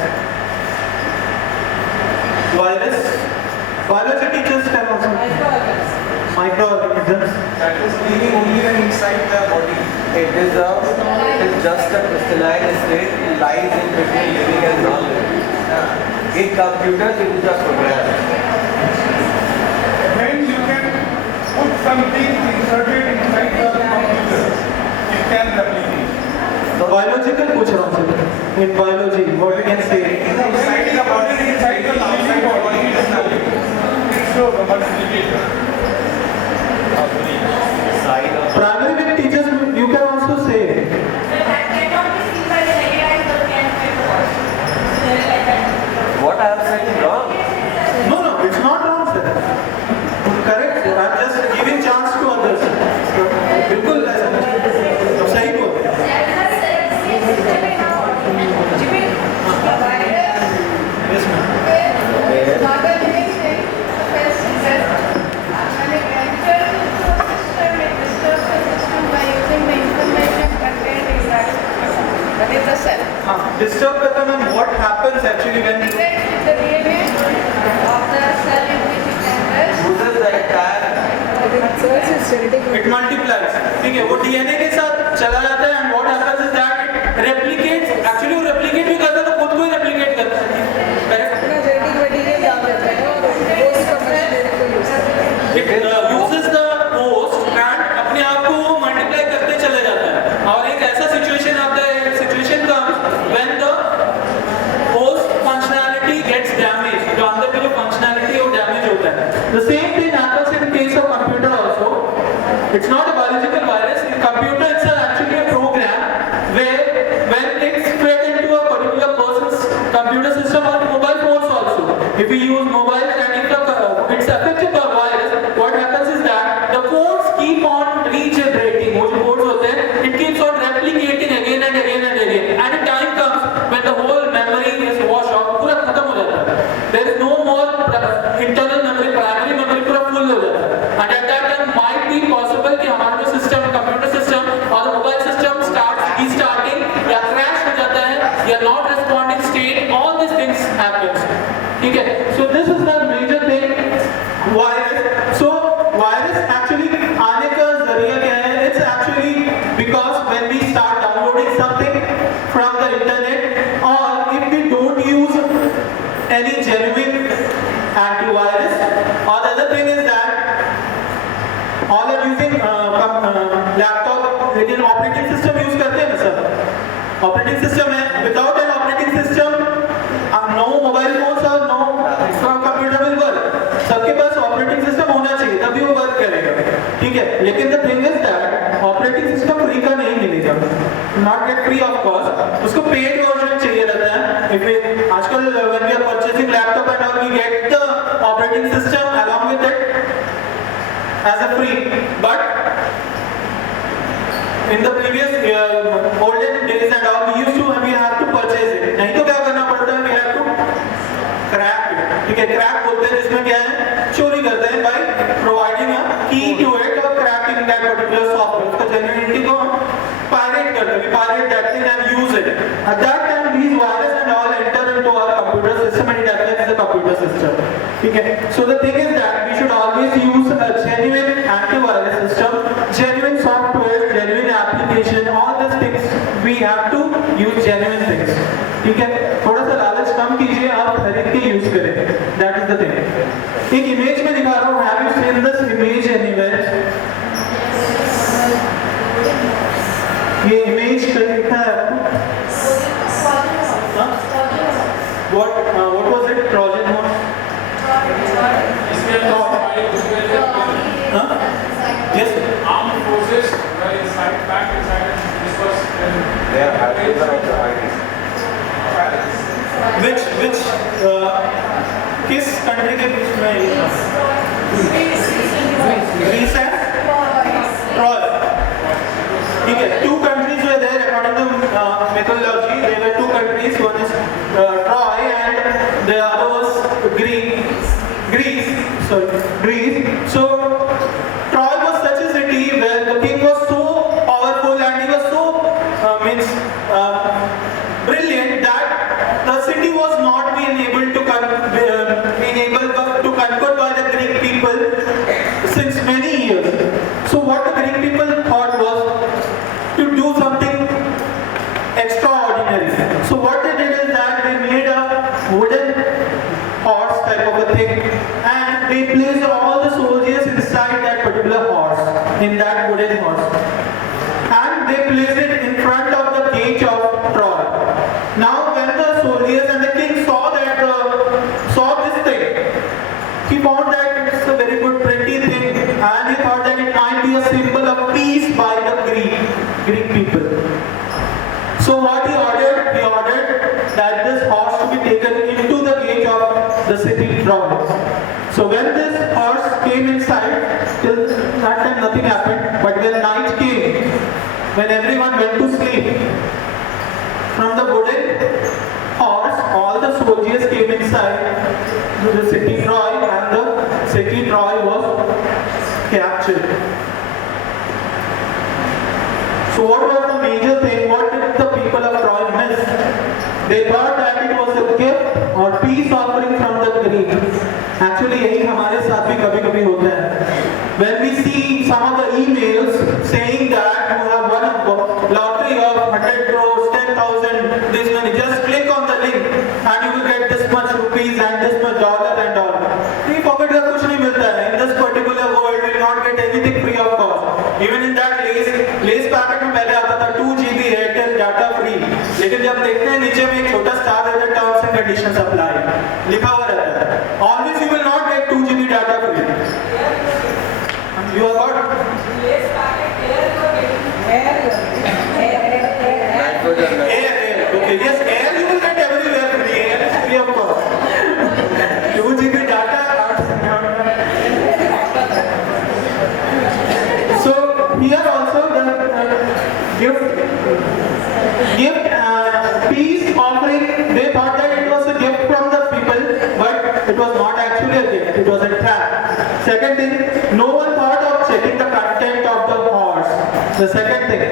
Virus. Biology teachers can also. Microorganisms. That is living only when inside the body. It is just a crystalline state, it lies in between living and non-living. In computers, it is a program. When you can put something inserted inside the computer, it can replicate. Biological पूछ रहा हूँ sir. In biology, what we can say? Inside the body, inside the living body, it is nothing. So the multiplication. Primary with teachers, you can also say. What I have said is wrong. No, it's not wrong, sir. Correct. I'm just giving chance to others. बिल्कुल ऐसा सही बोल रहे हैं. Yes, ma'am. That is the cell. Disturb करता है, what happens actually when The DNA of the cell in which it enters. Uses the entire it multiplies. ठीक है, वो DNA के साथ चला जाता है and what happens is that it replicates. Actually वो replicate भी करता है तो खुद को ही replicate करता है. Correct? It uses the host and अपने आप को वो multiply करते चले जाता है. और एक ऐसा situation आता है, situation comes when the host functionality gets damaged. जो अंदर की जो functionality है वो damage होता है. The same thing happens in case of computer also. It's not a biological virus. In computer, it's actually a program where when it's fed into a particular person's computer system or mobile phones also. If we use mobile and if it's affected by virus, what happens is that the codes keep on regenerating. वो जो codes होते हैं, it keeps on replicating again and again and again. And a time comes when the whole memory is washed out. पूरा खत्म हो जाता है. There is no more internal memory, primary memory पूरा full हो जाता है. And at that time might be possible कि हमारा जो system, computer system और mobile system starts restarting या crash हो जाता है या not responding state. All these things happens. ठीक है? So this is the major thing. Virus. So virus actually आने का जरिया क्या है? It's actually because when we start downloading something from the internet or if we don't use any genuine antivirus, or the other thing is that all are using laptop लेकिन operating system use करते हैं ना sir. Operating system है. Without an operating system, no mobile phones और no computer will work. सबके पास operating system होना चाहिए तभी वो work करेगा. ठीक है. लेकिन the thing is that operating system free का नहीं मिलेगा. Not get free of cost. उसको paid version चाहिए रहता है. If we आजकल when we are purchasing laptop and all, we get the operating system along with it as a free. But in the previous olden days and all, we have to purchase it. नहीं तो क्या करना पड़ता है? We have to crack it. ठीक है, crack बोलते हैं जिसमें क्या है? चोरी करते हैं by providing a key to it or cracking that particular software. उसका genuinity को pirate करते हैं. We pirate that thing and use it. At that time, these virus and all enter into our computer system and it affects the computer system. ठीक है. So the thing is that we should always use a genuine antivirus system, genuine software, genuine application. All these things we have to use genuine things. ठीक है. थोड़ा सा लालच कम कीजिए, आप खरीद के यूज करें. That is the thing. एक इमेज में दिखा रहा हूँ. Have you seen this image anywhere? ये इमेज दिखा है आपको? What was it? Trojan horse? Huh? Yes. Armed forces were inside, back inside. This was they are having the Which किस कंट्री के बीच में ये था? Greece and Troy. ठीक है. Two countries were there according to mythology. There were two countries. One is Troy and the other was Greece. please. So Troy was such a city where the king was so powerful and he was so brilliant that the city was not being able to conquer by the Greek people since many years. So what the Greek people thought was to do something extraordinary. So what they did is that they made a wooden horse type of a thing and they placed all the soldiers inside that particular horse, in that wooden horse. And they placed it in front of the gate of Troy. Now when the soldiers and the king saw this thing, he found that it's a very good pretty thing and he thought that it might be a symbol of peace by the Greek people. So what he ordered that this horse to be taken into the gate of the city Troy. So when this horse came inside, till that time nothing happened, but when night came, when everyone went to sleep, from the wooden horse, all the soldiers came inside to the city Troy and the city Troy was captured. So what was the major thing? What did the people of Troy miss? They thought that it was a gift or peace offering from the Greeks. Actually, यही हमारे साथ भी कभी-कभी होता है. When we see some of the emails saying that you have won a lottery of 100 crores, 10,000, this money, just click on the link and you will get this much rupees and this much dollar and all. We forget that कुछ नहीं मिलता है. In this particular world, we will not get anything free of cost. Even in that Lays packet में पहले आता था 2 GB Airtel data free, लेकिन जब देखते हैं नीचे में एक छोटा स्टार रहता है, टर्म्स एंड कंडीशंस अप्लाई लिखा हुआ रहता है. Always you will not get 2 GB data free. You have got air. Okay, yes, air you will get everywhere free. Air is free of course. 2 GB data. So here also the gift peace offering, they thought that it was a gift from the people, but it was not actually a gift, it was a trap. Second thing, no one thought of checking the content of the horse. The second thing,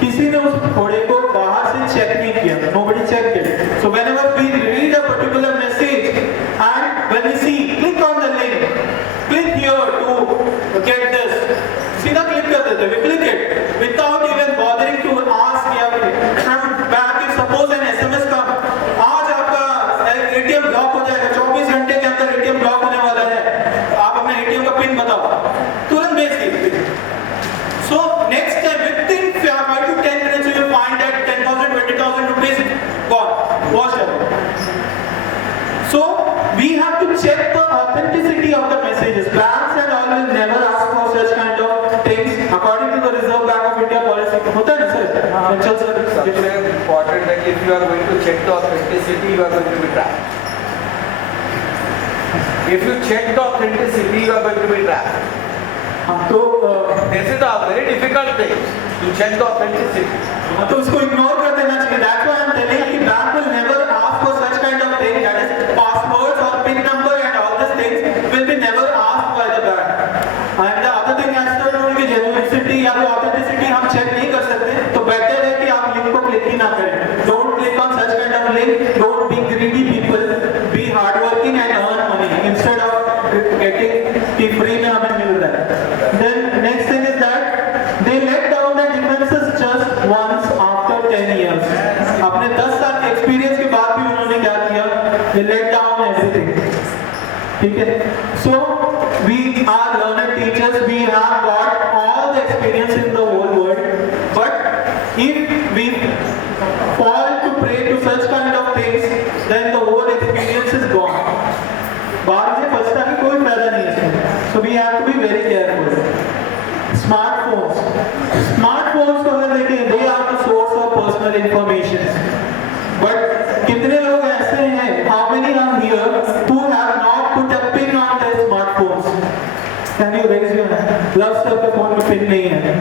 किसी ने उस घोड़े को बाहर से check नहीं किया, nobody checked it. So whenever we read a particular message and when we see, click on the link, click here to get this, सीधा click कर देते, we click it without even bothering to ask या from back. If suppose an SMS का आज आपका ATM block हो जाएगा, 24 घंटे के अंदर ATM ब्लॉक होने वाला है, आप अपना ATM का पिन बताओ, तुरंत भेज दीजिए. So next time within 5 to 10 minutes you will find that 10,000, 20,000 rupees gone, washed away. So we have to check the authenticity of the messages. Banks and all will never ask for such kind of things according to the Reserve Bank of India policy. होता है ना sir? सबसे important है कि if you are going to check the authenticity, you are going to be trapped. If you check the authenticity, you are going to be trapped. तो This is a very difficult thing to check the authenticity. तो उसको ignore कर देना चाहिए. That's why I am telling कि bank will never ask for such kind of thing, that is passwords or PIN number and all these things will be never asked by the bank. And the other thing as per rule की genuinity या फिर authenticity हम check नहीं कर सकते, तो better है कि आप link को click ही ना करें. Don't click on such kind of link. Don't be greedy people. Be hardworking and earn money instead of getting कि free में हमें मिल रहा है. Then next thing is that they let down the defenses just once after 10 years. अपने 10 साल के experience के बाद भी उन्होंने क्या किया? They let down everything. ठीक है? So we are learned teachers. We have got all the experience in the whole world. But if we fall to prey to such kind of things, then the whole experience is gone. बाहर से फंसता है कोई फायदा नहीं है इसमें. So we have to be very careful. Smartphones को अगर देखें, they are the source of personal information. But कितने लोग ऐसे हैं? How many are here who have not put a pin on their smartphones? Can you raise your hand? Love sir के phone में pin नहीं है.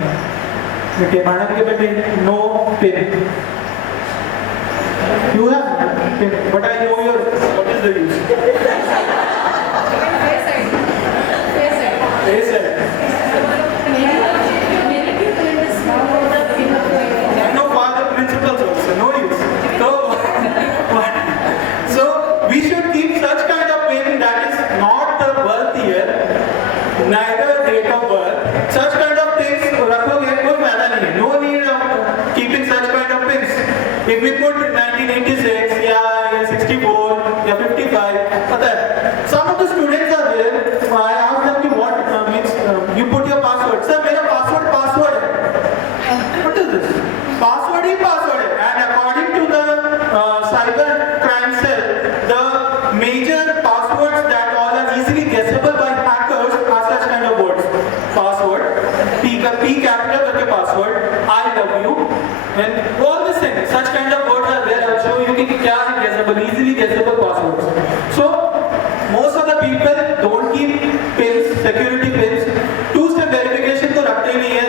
Okay, मैडम के पे no pin. You have pin, but I know your what is the use? Face ID. Very sad. I know father principles also, no use. So we should keep such kind of pin that is not the birth year, neither date of birth. Such kind of things रखोगे कोई फायदा नहीं है. No need of keeping such kind of pins. If we put 1986 या 64 या 55, पता है? Some of the students are there. I ask them कि what means you put your password. Sir, मेरा password है. What is this? Password he password है. And according to the cyber crime cell, the major passwords that all are easily guessable by hackers are such kind of words. Password, P capital करके password, I love you, and all these things. Such kind of words are there. I'll show you कि क्या है guessable, easily guessable passwords. So most of the people don't keep pins, security pins. Two-step verification तो रखते ही नहीं है.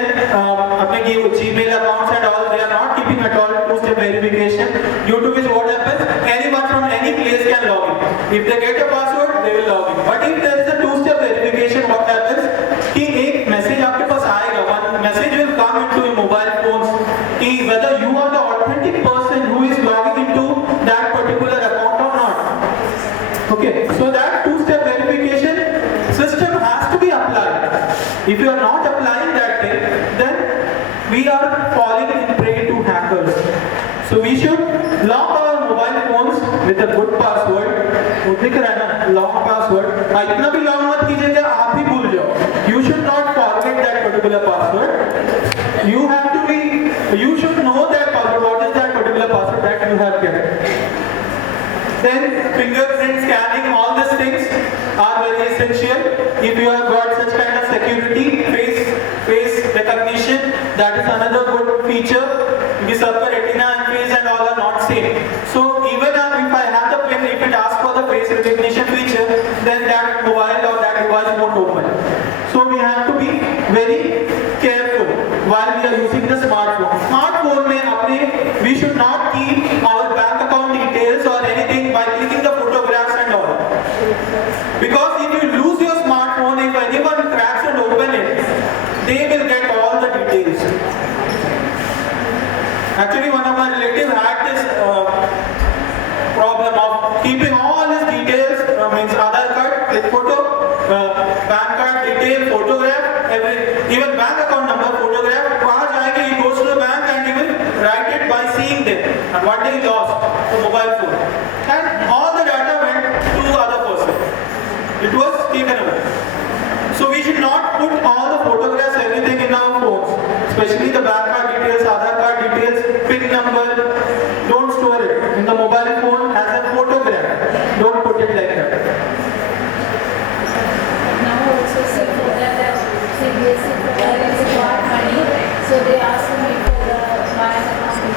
अपने Gmail accounts and all, they are not keeping at all two-step verification. Due to which what happens? Anyone from any place can log in. If they get a password, they will log in. But if there is a two-step verification, what happens? कि एक message आपके पास आएगा. One message will come into your mobile phones. कि whether you are the authentic person who is logging into that particular account or not. Okay, so that two-step verification system has to be applied. If you are not applying that thing, then we are falling in prey to hackers. So we should lock our mobile phones with a good password. वो दिख रहा है ना, long password. इतना भी long मत कीजिएगा, आप ही भूल जाओ. You should not forget that particular password. You should know that password. What is that particular password that you have kept? Then fingerprint scanning, all these things are very essential. If you have got such kind of security, face recognition, that is another good feature. Because सबका retina and face and all are not same. So even if I have the pin, if it asks for the face recognition feature, then that mobile or that device won't open. So we have to be very careful while we are using the smartphone. Smartphone में अपने we should not keep our bank account details or anything by clicking the photographs and all. Because if you lose your smartphone, if anyone cracks and open it, they will get all the details. Actually, one of my relatives had this problem of keeping all his details, means Aadhaar card, with photo, PAN card detail, photograph, even bank account number, photograph. वहाँ जाएंगे, he goes to the bank and he will write it by seeing them. And one day he lost the mobile phone, and all the data went to other person. It was taken away. So we should not put all the photographs, everything in our phones, especially the bank card details, Aadhaar card details, PIN number. Don't store it in the mobile phone as a photograph. Don't put it like that. Now also say for that CBSE parents got money, so they ask me for the bank account.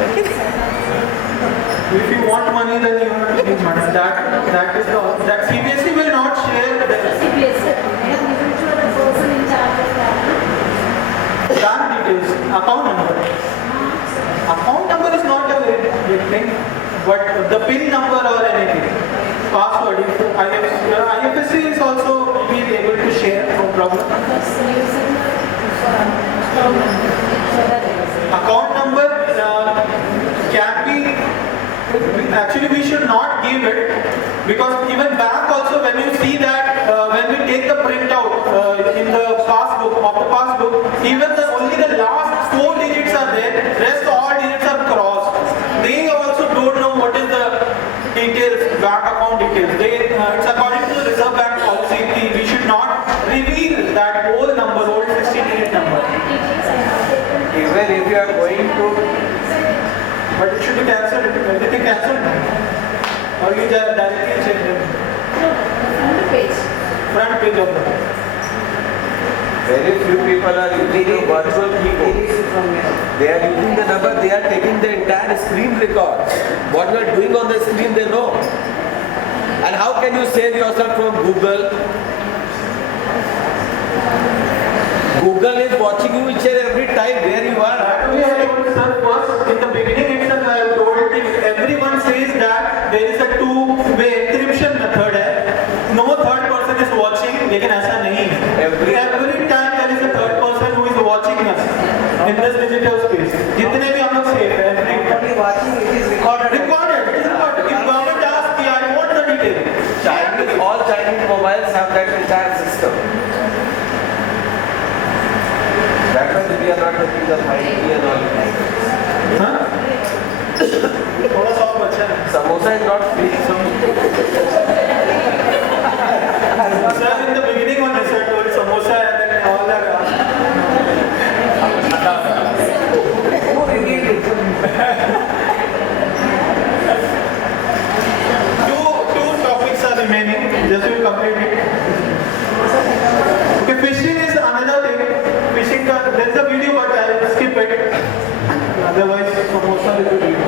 If you want money, then you have to give money. That is that CBSE will not share the CBSE, they have given to the person in charge of that. bank details, account number. Account number is not a very big thing, but the PIN number or anything, password. If IFSC is also be able to share, no problem. Because using Account number can be, actually we should not give it, because even bank also, when you see that when we take the printout in the passbook, even only the last 4 digits are there, rest all digits are crossed. They also don't know what is the details, bank account details. It's according to the Reserve Bank policy, we should not reveal that whole number, old 16-digit number. Even if you are going to, But it should be cancelled, everything cancelled. Or you directly change it. on the page. Front page of the. very few people are using the virtual keyboard. They are using the number, they are taking the entire screen record. What you are doing on the screen, they know. And how can you save yourself from Google? Google is watching you each and every time where you are. Actually, I told sir first, in the beginning itself I have told him, everyone says that there is a two-way encryption method. No third person is watching, लेकिन ऐसा नहीं है. Every every time there is a third person who is watching us in this digital space. जितने भी हम लोग safe हैं, Only watching, it is recorded. recorded. It is recorded. If government asks me, I want the detail. Chinese, all Chinese mobiles have that entire system. That's why we are not getting the 5G and all. हाँ? थोड़ा सा और बचा है. Samosa is not free. Sir, in the beginning when I said told samosa and then all that. Who revealed it? Two topics are remaining. Just we complete it. Okay, fishing is another thing. Fishing, there is a video but I will skip it. Otherwise, samosa will be video.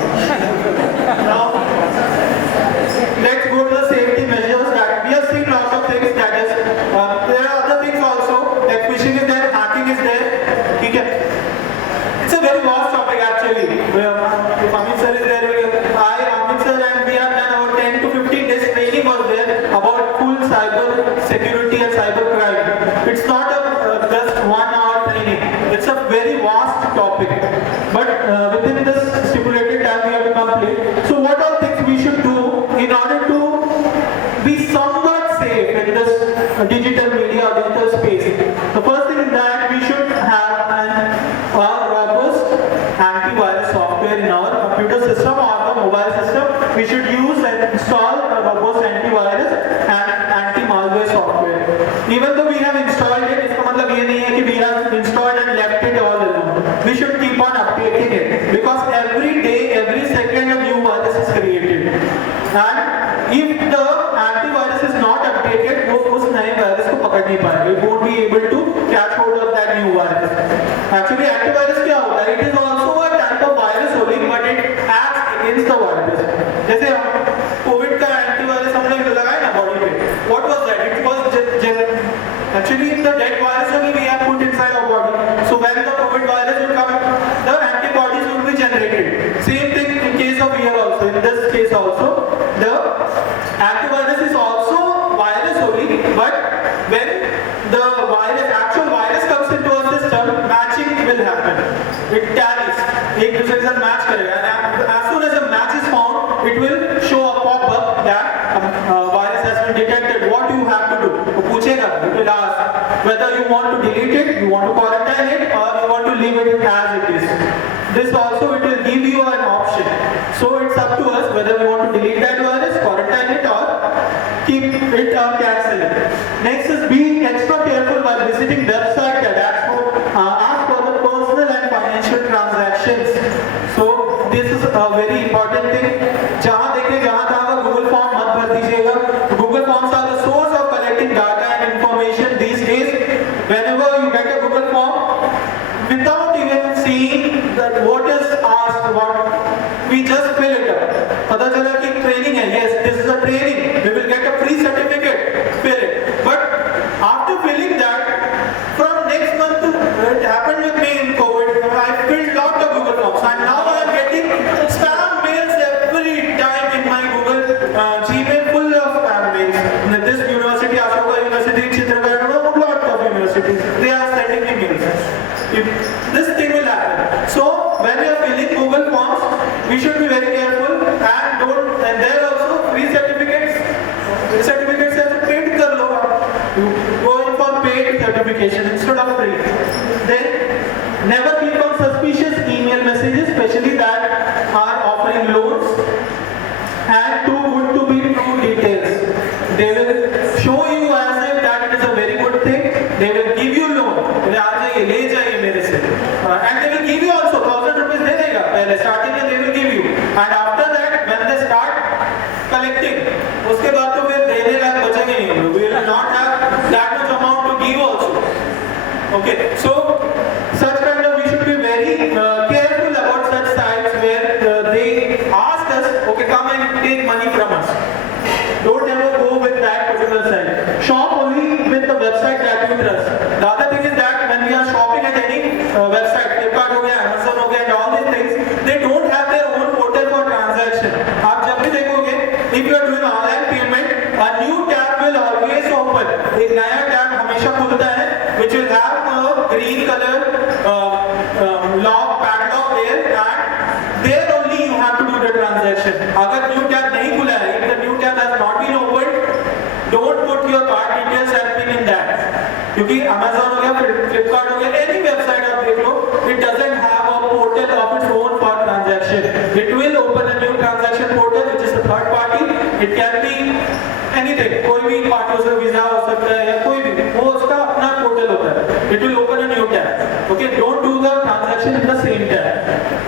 Now, let's go to the safety measures that we have seen lots of things that is, there are other things also, like fishing is there, hacking is there. Okay. It's a very vast topic actually. If Amit sir is there, Amit sir and we have done about 10 to 15 days training was there about full cyber security and cyber crime. It's not a, just 1 hour training. It's a very vast topic. But within this stipulated time we have to complete. So what are things we should do in order to be somewhat safe in this digital media, digital space? The first thing is that we should have a robust antivirus software in our computer system or the mobile system. We should use and install a robust antivirus and anti-malware software. Even though we have installed it, इसका मतलब ये नहीं है कि we have installed and left it all alone. We should keep on updating it because every day, every second a new virus is created. And if the antivirus is not updated, वो उस नए virus को पकड़ नहीं पाएगा. It won't be able to catch hold of that new virus. Actually, antivirus क्या होता है? It is also a type of virus only, but it acts against the virus. जैसे हम कोविड का एंटीवायरस हमने लगाया ना बॉडी पे. What was that? It was actually the dead virus only we have put inside our body. So when the COVID virus will come, the antibodies will be generated. Same thing in case of here also. In this case also, the antivirus is also virus only, but when the virus, actual virus comes into a system, matching will happen. It tallies. एक दूसरे के साथ match करेगा. And as soon as a match is found, it will show a pop-up that virus has been detected. What you have to do? वो पूछेगा. It will ask whether you want to delete it, you want to quarantine it, or you want to leave it as it is. This also it will give you an option. So it's up to us whether we want to delete that virus, quarantine it, or keep it or cancel it. Next is being extra careful while visiting website that ask for the personal and financial transactions. So this is a very important thing. जहाँ देखें जहाँ तहाँ Google form मत भर दीजिएगा. Google forms are the source of collecting data and information these days. Whenever you get a Google form, without even seeing that what is asked, what we just fill it up. पता चला कि training है. Yes, this is a training. We will get a free certificate. Fill it. But after filling that, from next month, it happened with me in COVID. I filled lot of Google forms, and now I am getting spam mails every time in my Google Gmail full of spam mails. This university, Ashoka University, Chitragarh, lot of universities, they are sending me mails. This thing will happen. So when we are filling Google forms, we should be very careful and don't. And there also free certificates. Certificates have to paid kar lo. You go in for paid certification instead of free. Then never click on suspicious email messages, especially that are offering loans and too good to be true details. They will show you as if that it is a very good thing. They will give you loan. ले जाइए मेरे से. And they will give you also 1,000 rupees दे देगा. पहले starting में they will give you. And after that, when they start collecting, उसके बाद तो फिर देने लायक बचेंगे नहीं. We will not have that much amount to give also. Okay, so such kind of we should be very careful about such sites where they ask us, okay, come and take money from us. Don't ever go with that particular site. Shop only with the website that you trust. The other thing is that when we are shopping at any website, Flipkart हो गया, Amazon हो गया, and all these things, they don't have their own portal for transaction. आप जब भी देखोगे, if you are doing online payment, a new tab will always open. एक नया tab हमेशा खुलता है, which will have a green color lock, padlock there, and there only you have to do the transaction. अगर new tab नहीं खुला है, if the new tab has not been opened, don't put your card details and pin in that. क्योंकि Amazon हो गया, Flipkart हो गया, any website आप देख लो, it doesn't have a portal of its own for transaction. It will open a new transaction portal, which is a third party. It can be anything, कोई भी party हो सकता है, वीजा हो सकता है या कोई भी, वो उसका अपना पोर्टल होता है. It will open a new tab. Okay, don't do the transaction in the same tab.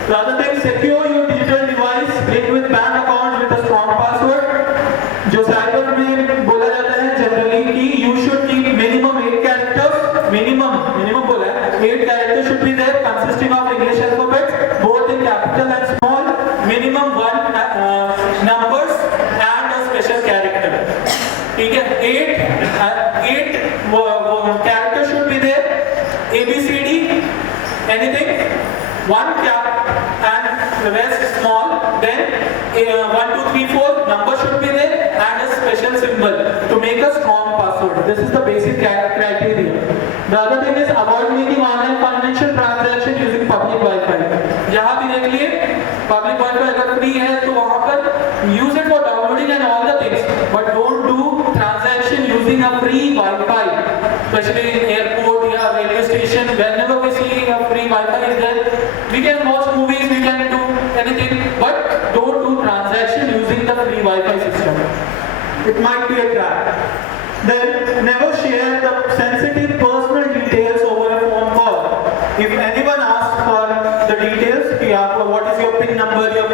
The other thing, secure your digital device linked with bank account with a strong password. जो cyber में बोला जाता है generally कि you should keep minimum 8 characters, minimum बोला है, 8 characters should be there consisting of English alphabets, both in capital and small, minimum 1 numbers and a special character. ठीक है, 8 characters should be there, ABCD, anything, 1 cap and the rest small, then 1, 2, 3, 4 number should be there and a special symbol to make a strong password. This is the basic criteria. The other thing is avoid making online financial transaction using public Wi-Fi. जहाँ भी देख लिए public Wi-Fi अगर free है तो वहाँ पर use it for downloading and all the things, but don't do transaction using a free Wi-Fi, especially in airport या railway station. Whenever we see a free Wi-Fi is there, we can watch movies, we can do anything, but don't do transaction using the free Wi-Fi system. It might be a trap. Then never share the sensitive personal details over a phone call. If anyone asks for the details, what is your PIN number, your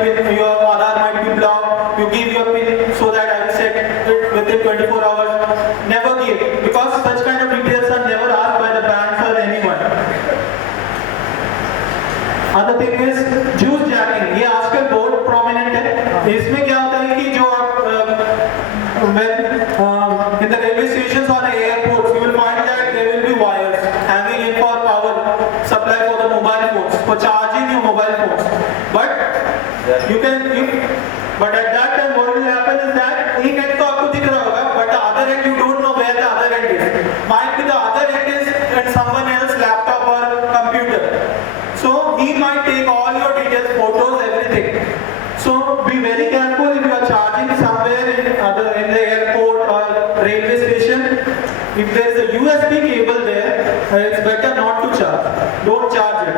Aadhaar might be blocked, you give your PIN so that I will set it within 24 hours. Never give, because such kind of details are never asked by the banks or anyone. Other thing is juice jacking. ये आजकल बहुत prominent है. इसमें क्या होता है कि जो आप in the railway stations or the airports, you will find that there will be wires hanging in for power supply for the mobile phones, for charging your mobile phones. But at that time what will happen is that एक end तो आपको दिख रहा होगा, but the other end you don't know where the other end is. Might be the other end is in someone else's laptop or computer. So he might take all your details, photos, everything. So be very careful if you are charging somewhere in the airport or railway station. If there is a USB cable there, it's better not to charge. Don't charge it.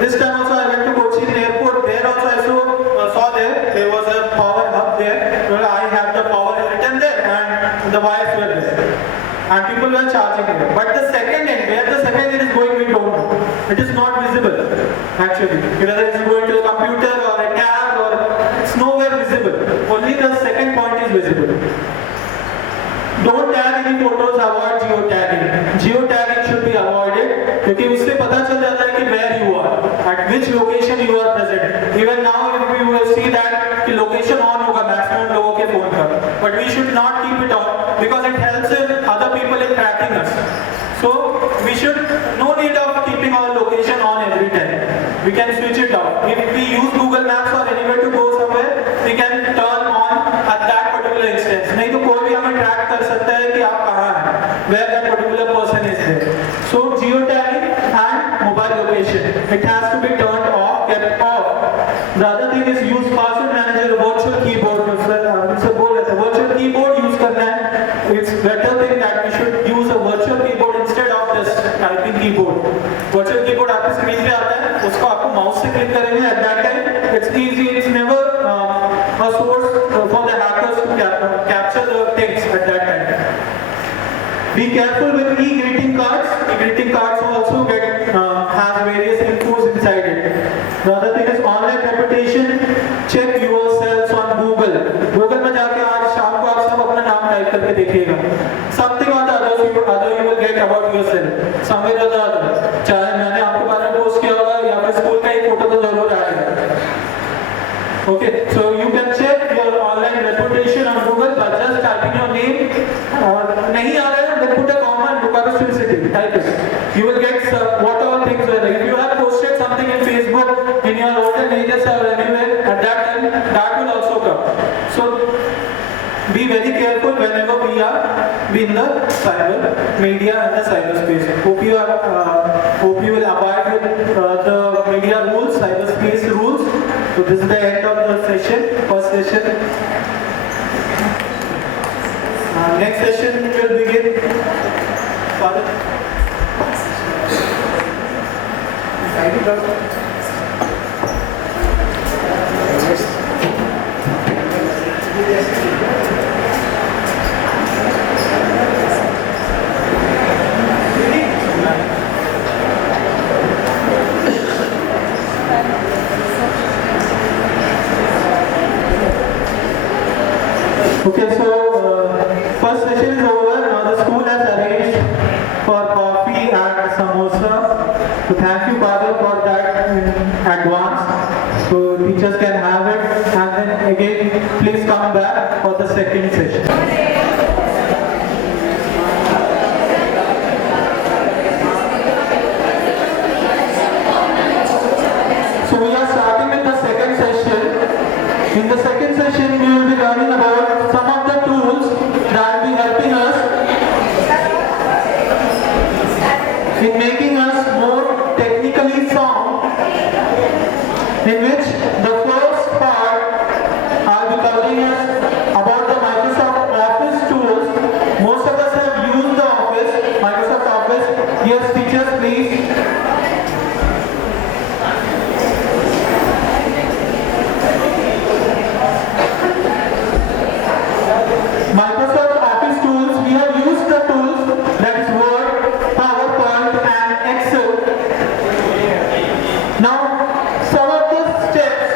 This time also I went to Cochin airport. There also I saw there was a power hub there. Well, I have the power written there and the wires were there. And people were charging it. But the second end, where the second end is going, we don't know. It is not visible, actually. Whether it is going to the computer or a tab or it's nowhere visible. Only the second point is visible. Don't tag any photos, avoid geotagging. Geotagging should be avoided क्योंकि उससे पता चल जाता है कि where you are, at which location you are present. Even now if we will see that कि location on होगा maximum लोगों के phone पर, but we should not keep it on because it helps other people in tracking us. So we should, no need of keeping our location on every time. We can switch it off. If we use Google Maps or anywhere to go somewhere, we can turn on at that particular instance. नहीं तो कोई भी हमें track कर सकता है कि आप कहाँ हैं, where that particular person is there. So geotagging and mobile location, it has to be turned off, kept off. The other thing is use password manager, virtual keyboard. Sir बोल रहे थे virtual keyboard use करना है. It's better thing that we should use a virtual keyboard instead of this typing keyboard. Virtual keyboard आपकी screen पे आता है, उसको आपको माउस से क्लिक करेंगे. At that time, it's easy. It's never a source for the hackers to capture the things at that time. Be careful with e-greeting cards. E-greeting cards also have various infos inside it. The other thing is online reputation. Check yourselves on Google. Google में जाके आज शाम को आप सब अपना नाम type करके देखिएगा. Something or the other you will get about yourself. Somewhere or the other. चाहे मैंने आपके बारे में पोस्ट किया होगा या फिर स्कूल का एक फोटो तो जरूर आएगा. Okay, so you can check your online reputation on Google by just typing your name. और नहीं आ रहा है, then put a comma and Bucharest City. Type it. You will get what all things were there. If you have posted something in Facebook in your olden ages or anywhere, at that time, that will also come. So be very careful whenever we are in the cyber media and the cyberspace. Hope you will abide with the media rules, cyberspace rules. So this is the end of the session, first session. Next session will begin. Father. Okay, so first session is over. Now the school has arranged for coffee and samosa. So thank you, Father, for that in advance. So teachers can have it, and then again, please come back for the second session. So we are starting with the second session. In the second session, we will be learning about some of the tools that will be helping us in making us more technically sound, in which the first part I'll be covering is about the Microsoft Office tools. Most of us have used the Office, Microsoft Office. Yes, teachers, please. Microsoft Office tools, we have used the tools that is Word, PowerPoint and Excel. Now, some of the steps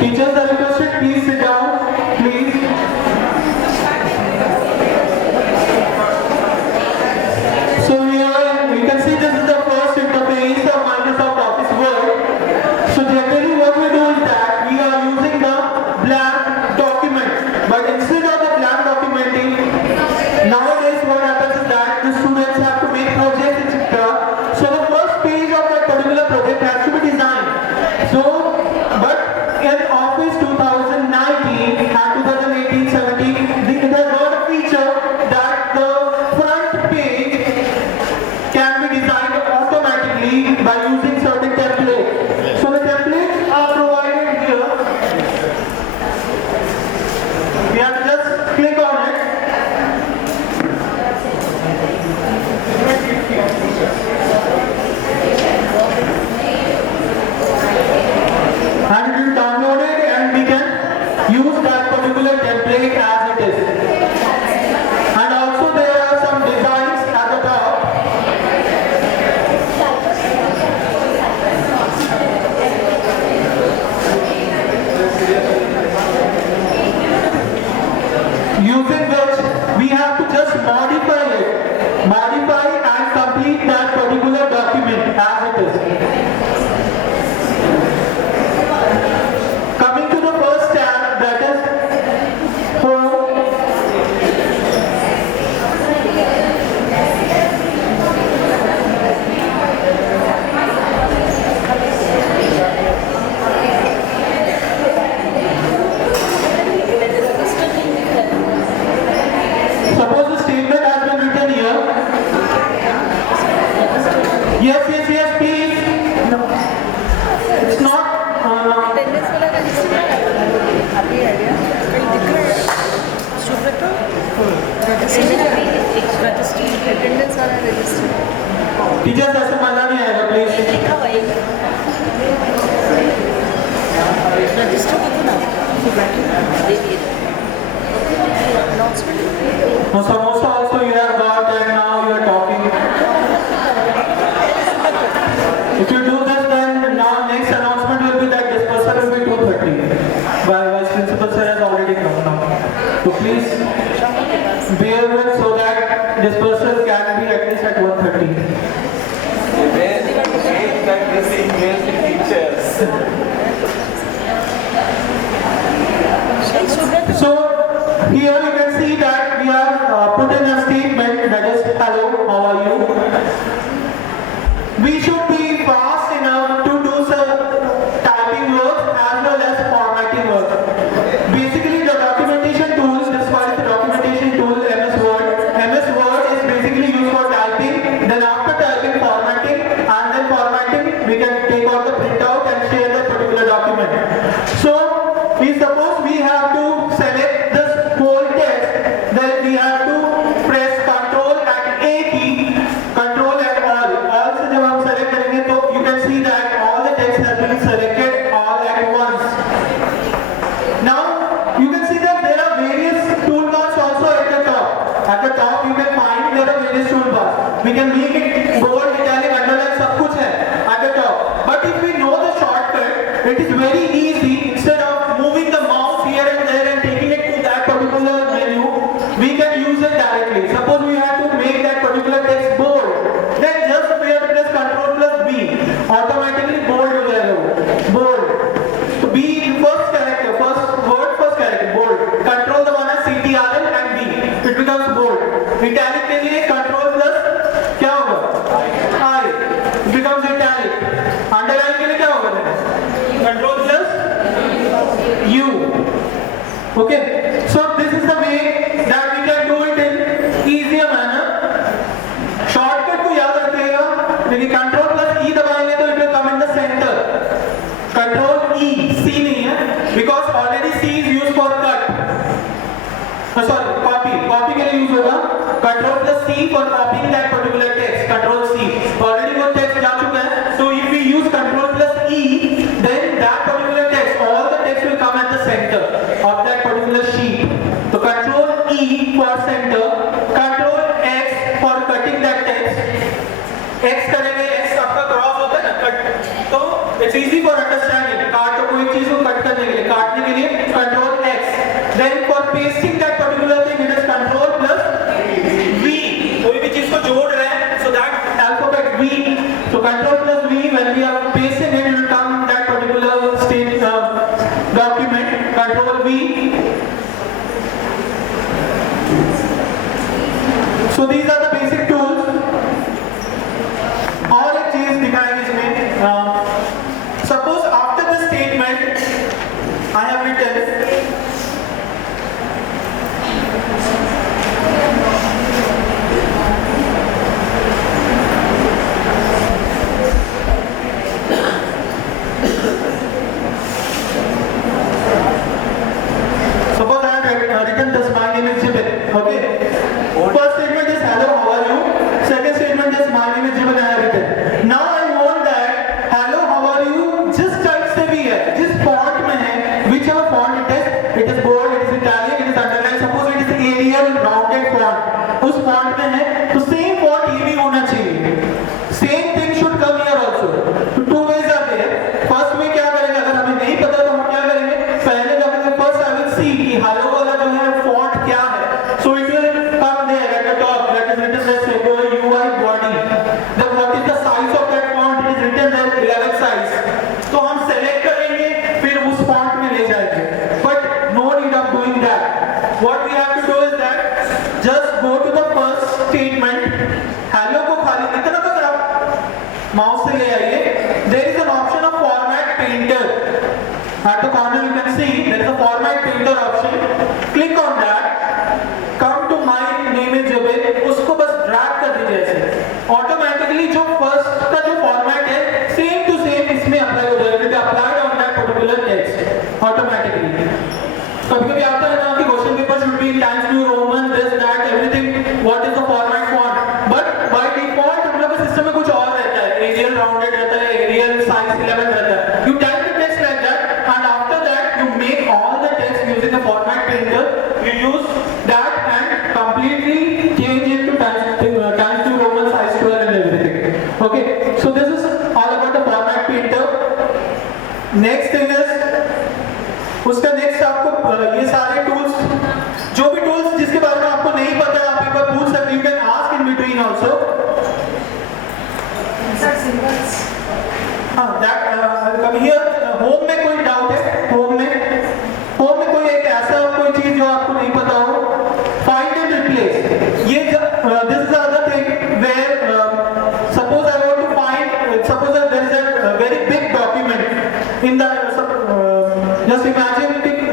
teachers are requested, please sit down, please. So we can see this is the first interface of Microsoft Office Word. So generally what we do is that we are using the blank document. But instead of the blank documenting, nowadays what happens is that the students have to make projects, etc. So the first page of that particular project has to be designed. So, but in Office 2019 and 2018-17, it has got a feature that the front page can be designed automatically by using certain templates. So the templates are provided here. We have to just click on it. And it is downloaded and we can use that particular template as it is. And also there are some designs at the top. Using which we have to just modify it. Modify and complete that particular document as it is. Coming to the first tab, that is Home. Suppose the statement has been written here. Yes, please. No. It's not. Attendance वाला register अभी idea कहीं दिख रहा है Subroto register attendance वाला register teachers ऐसे मजा नहीं आएगा प्लीज. लिखा हुआ है रजिस्टर को ना दे दिए announcement. Now samosa also you have got and now you are talking. So please bear with so that dispersal can be at least at 1:30. That this email to teachers. So here you can see that we have put in a statement that is hello, how are you? We should be fast enough to do some typing work as well as formatting work. Basically the documentation tools, this one is the documentation tool MS Word. MS Word is basically used for typing, then after typing formatting, and then formatting we can take out the printout and share the particular document. So we suppose we have to select this whole text, then we have to press Ctrl and A key, Ctrl and all से जब हम select करेंगे तो you can see that all the text has been selected all at once. Now you can see that there are various toolbars also at the top. At the top you can find there are various toolbars. We can make it bold, italic, underline, सब कुछ है at the top. But if we know the shortcut, it is very easy. Instead of moving the mouse here and there and taking it to that particular menu, we can use it directly. Suppose we have to make that particular text bold, then just we have to press Ctrl plus B. Automatically bold हो जाएगा वो. Bold. So B first character, first word, first character, bold. Control the one as CTRL and B. It becomes bold. Italic के लिए Ctrl plus क्या होगा? I. It becomes italic. Underline के लिए क्या होगा? Control plus U. Okay. So this is the way that we can do it in easier manner. Shortcut को याद रखिएगा. देखिए Control plus E दबाएंगे तो it will come in the center. Control E, C नहीं है, because already C is used for cut. Sorry, copy. Copy के लिए use होगा. Control plus C for copying that particular text. Control C. Already वो text जा चुका है. So if we use Control plus E, then that particular text, all the text will come at the center of that particular sheet. So Control E for center, Control X for cutting that text. X करेंगे, X आपका cross होता है ना, cut. तो it's easy for understanding. काट तो कोई चीज को कट करने के लिए, काटने के लिए Control X. Then for pasting that particular thing, it is Control plus V. कोई भी चीज को जोड़ रहे हैं, so that alphabet V. So Control plus V, when we are pasting it, it will come that particular state document. Control V. So these are the basic tools. और एक चीज दिखाएंगे इसमें. Suppose after the statement, I have written suppose I have written this, my name is Jibin. Okay. First statement is hello, how are you? Second statement is my name is Jibin, I have written. Now I want that hello, how are you? जिस type से भी है, जिस font में है, whichever font it is bold, it is italic, it is underlined. Suppose it is Arial rounded font. उस font में है, तो same font ये भी होना चाहिए. Same thing should come here also. So two ways are there. First में क्या करेंगे? अगर हमें नहीं पता तो हम क्या करेंगे? पहले जाकर first I will see कि hello वाला जो है font क्या है. So it will come there at the top. That is written as UI body. Then what is the size of that font? It is written as 11 size. तो हम select करेंगे, फिर उस font में ले जाएंगे. But no need of doing that. What we have to do is that just go to the first statement. Hello को खाली इतना तो आप mouse से ले आइए. There is an option of format painter. At the corner you can see there is a format painter option. Click on that. Come to my name is Jabin. उसको बस drag कर दीजिए ऐसे. Automatically जो first का जो format है same to same इसमें apply हो जाएगा. It applied on that particular text. Automatically. कभी-कभी आता है ना कि question paper should be in Times New Roman, this, that, everything. What is the format font? But by default हम लोग के system में कुछ और रहता है. Arial rounded रहता है. Arial size 11 रहता है. You type the text like that, and after that you make all the text using the format painter. You use that and completely change it to Times New Roman size 12 and everything. Okay. So this is all about the format painter. Next thing is उसका next आपको ये सारे tools जो symbols. हाँ, that come here. Home में कोई doubt है? Home में कोई एक ऐसा कोई चीज जो आपको नहीं पता हो? Find and replace. ये this is the other thing where suppose I want to find, suppose that there is a very big document in the just imagine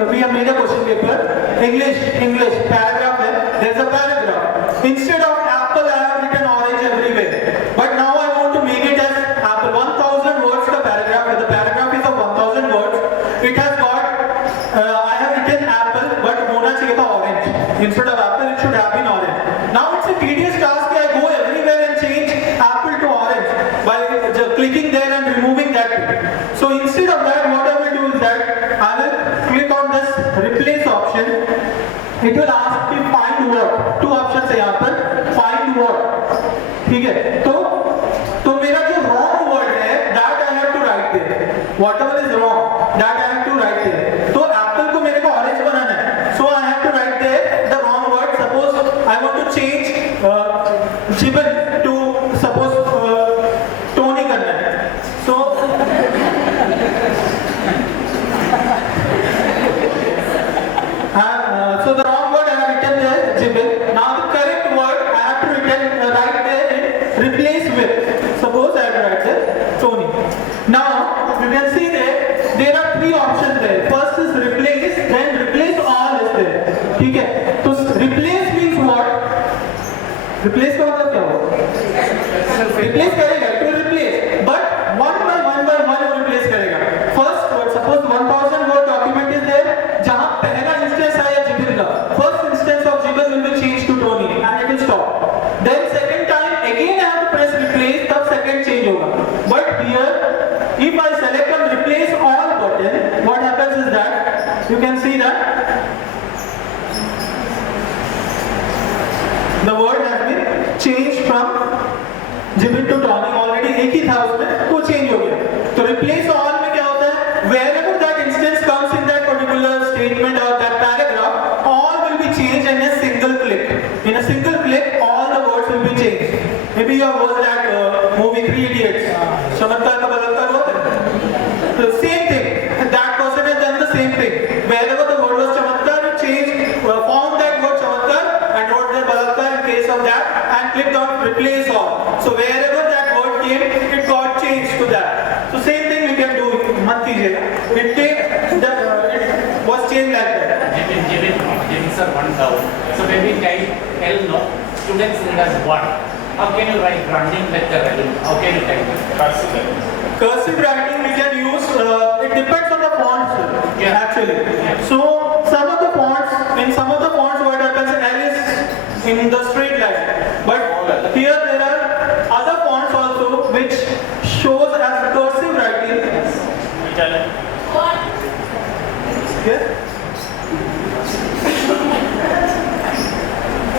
we have made a question paper, English paragraph है, there is a paragraph. Instead of apple I have written orange everywhere, but now I want to make it as apple. 1000 words का paragraph है, the paragraph is of 1000 words. It has got I have written apple, but होना चाहिए था orange. Instead of apple, it should have been orange. Now it's a tedious task. I go everywhere and change apple to orange by just clicking there and removing that. So instead of that, what I will do is that I will click on this replace option. It will ask me find word. Two options है यहाँ पर. Find word. ठीक है? तो मेरा जो wrong word है, that I have to write there. Whatever is wrong, that I have to write there. तो apple को मेरे को orange बनाना है. So I have to write there the wrong word. Suppose I want to change gibbon to suppose Tony करना है. So so the wrong word I have written there gibbon. Now the correct word I have to write there and replace with. Suppose I have to write there Tony. Now you can see there are three options there. First is replace, then replace all is there. ठीक है? तो replace means what? Replace का मतलब क्या होगा? Replace करेगा to replace, but one by one वो replace करेगा. First word, suppose 1000 word document is there, जहाँ पहला instance आया जिबल का. First instance of जिबल will be changed to Tony and it will stop. Then second time again I have to press replace, तब second change होगा. But here if I select on replace all button, what happens is that you can see that the word has been changed from Jibbon to Tony. Already एक ही था उसमें, वो change हो गया. तो replace all में क्या होता है? Wherever that instance comes in that particular statement or that paragraph, all will be changed in a single click. In a single click, all the words will be changed. Maybe you have watched that movie Three Idiots. चमत्कार का बलात्कार हुआ था. The same thing. That person has done the same thing. Wherever the word was चमत्कार, it changed, found that word चमत्कार and wrote there बलात्कार in case of that and clicked on replace all. So wherever that word came, it got changed to that. So same thing we can do. मत कीजिएगा. It was changed like that. Given sir one down. So when we type L no, students read as one. How can you write branding vector L? How can you type it? Cursive writing we can use, it depends on the fonts actually. So some of the fonts, in some of the fonts what happens, L is in the straight line. But here there are other fonts also which shows as cursive writing. Yes?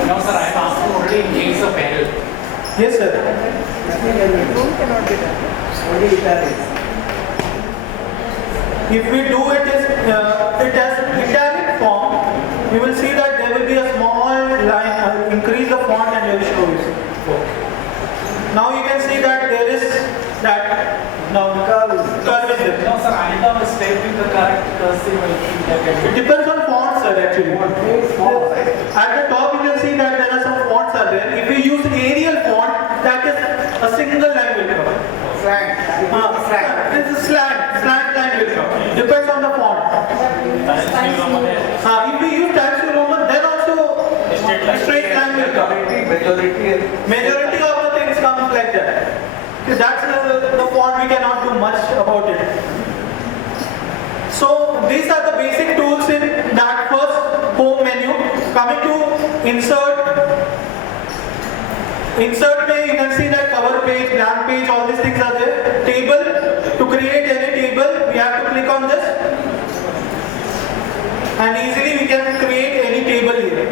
No sir, I am asking already in case of L. Yes sir. Room cannot be done. Only italics. If we do it as italic form, you will see that there will be a small line. I will increase the font and I will show you. Now you can see that there is that curve is there. No sir, I am typing the correct cursive. It depends on fonts sir actually. At the top you can see that there are some fonts are there. If you use Arial font, that is a single line will come. It's a slant line will come. Depends on the font. If we use Times New Roman, then also straight line will come. Majority of the things comes like that. So that's the font, we cannot do much about it. So these are the basic tools in that first home menu. Coming to insert page, you can see that cover page, blank page, all these things are there. Table, to create any table, we have to click on this. And easily we can create any table here.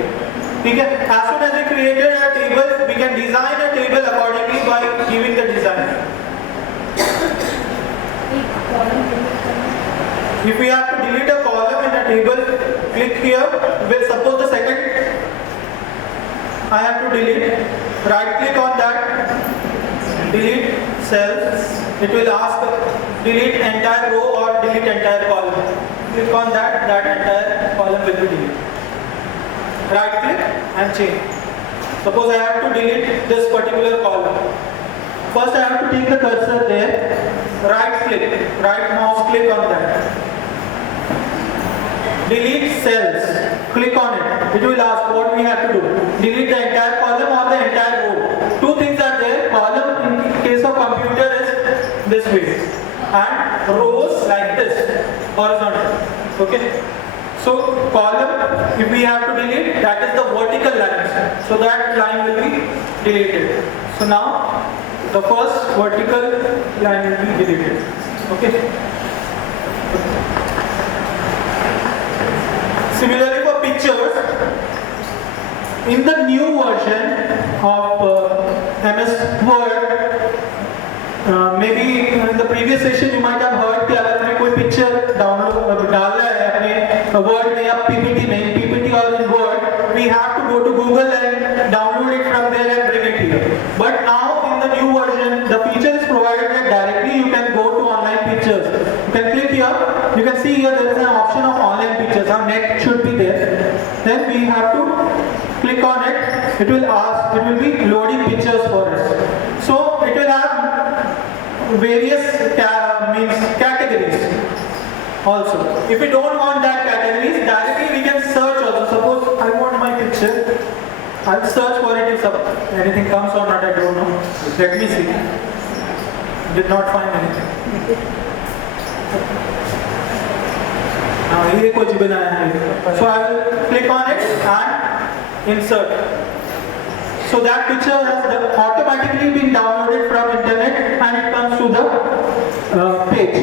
As soon as we created a table, we can design a table accordingly by giving the design. If we have to delete a column in a table, click here. Well, suppose the second I have to delete. Right click on that, delete. cells, it will ask delete entire row or delete entire column. Click on that, that entire column will be deleted. Right click and change. Suppose I have to delete this particular column. First I have to take the cursor there, right click, right mouse click on that. Delete cells, click on it. It will ask what we have to do. Delete the entire column or the entire row. Two things are there. Column in case of computer is this way and rows like this, horizontal. Okay. So column, if we have to delete, that is the vertical line. So that line will be deleted. So now the first vertical line will be deleted. Okay. Similarly for pictures, in the new version of MS Word, maybe in the previous session you might have heard कि अगर हमें कोई picture download डालना है अपने Word में या PPT में, PPT or in Word, we have to go to Google and download it from there and bring it here. But now in the new version, the feature is provided that directly you can go to online pictures. You can click here, you can see here there is an option of online pictures. Our net should be there. Then we have to click on it. It will ask, it will be loading pictures for us. So it will have various categories also. If we don't want that categories, directly we can search also. Suppose I want my picture, I'll search for it if anything comes or not, I don't know. Let me see. Did not find anything. ये कुछ बनाया है. So I will click on it and insert. So that picture has automatically been downloaded from internet and it comes to the page.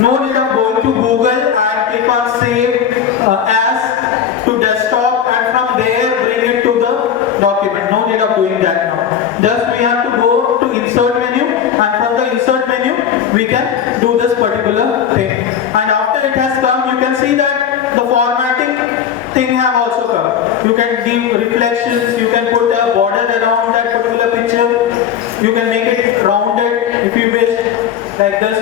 No need of going to Google and click on save as to desktop and from there bring it to the document. No need of doing that now. Just we have to go to insert menu and from the insert menu we can do this particular thing. And after it has come, you can see that the formatting thing have also come. You can give reflections, you can put a border around that particular picture, you can make it rounded if you wish, like this.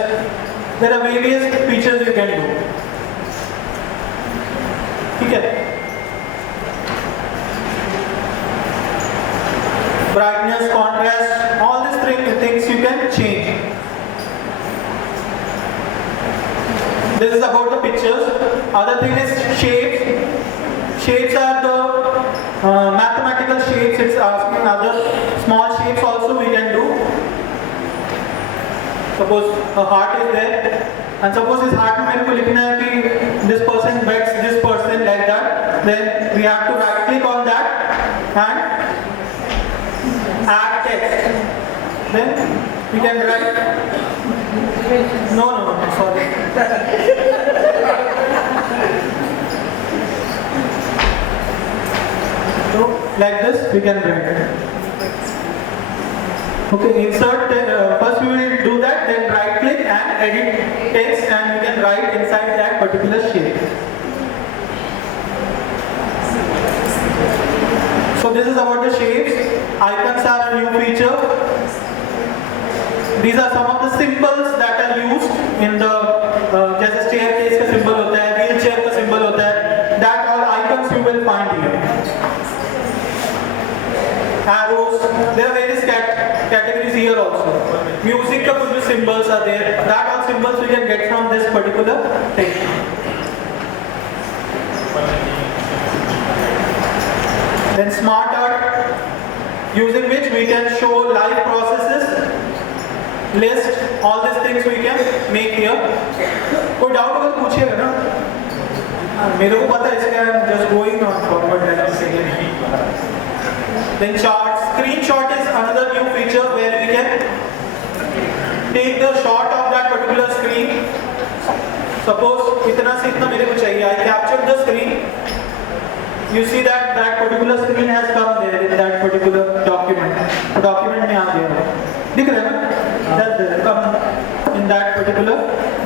There are various features you can do. Okay. Brightness, contrast, all these things you can change. This is about the pictures. Other thing is shapes. Shapes are the mathematical shapes. It's asking other small shapes also we can do. Suppose a heart is there, and suppose this heart में मेरे को लिखना है कि this person bets this person like that. Then we have to right click on that and add text. Then we can write. No, sorry. So like this we can write it. Okay, insert, first we will do that, then right click and edit text and we can write inside that particular shape. So this is about the shapes. Icons are a new feature. These are some of the symbols that are used in the, जैसे staircase का symbol होता है, wheelchair का symbol होता है, that all icons you will find here. Arrows, there are various categories here also. Music का कुछ भी symbols are there. That all symbols we can get from this particular thing. Then smart art, using which we can show live processes, list, all these things we can make here. कोई doubt अगर पूछिएगा ना, मेरे को पता है इसलिए I'm just going on forward and saying. Then charts, screenshot is another new feature where we can take the shot of that particular screen. Suppose इतना से इतना मेरे को चाहिए, I captured the screen. You see that that particular screen has come there in that particular document. Document में आ गया, दिख रहा है ना? That's come in that particular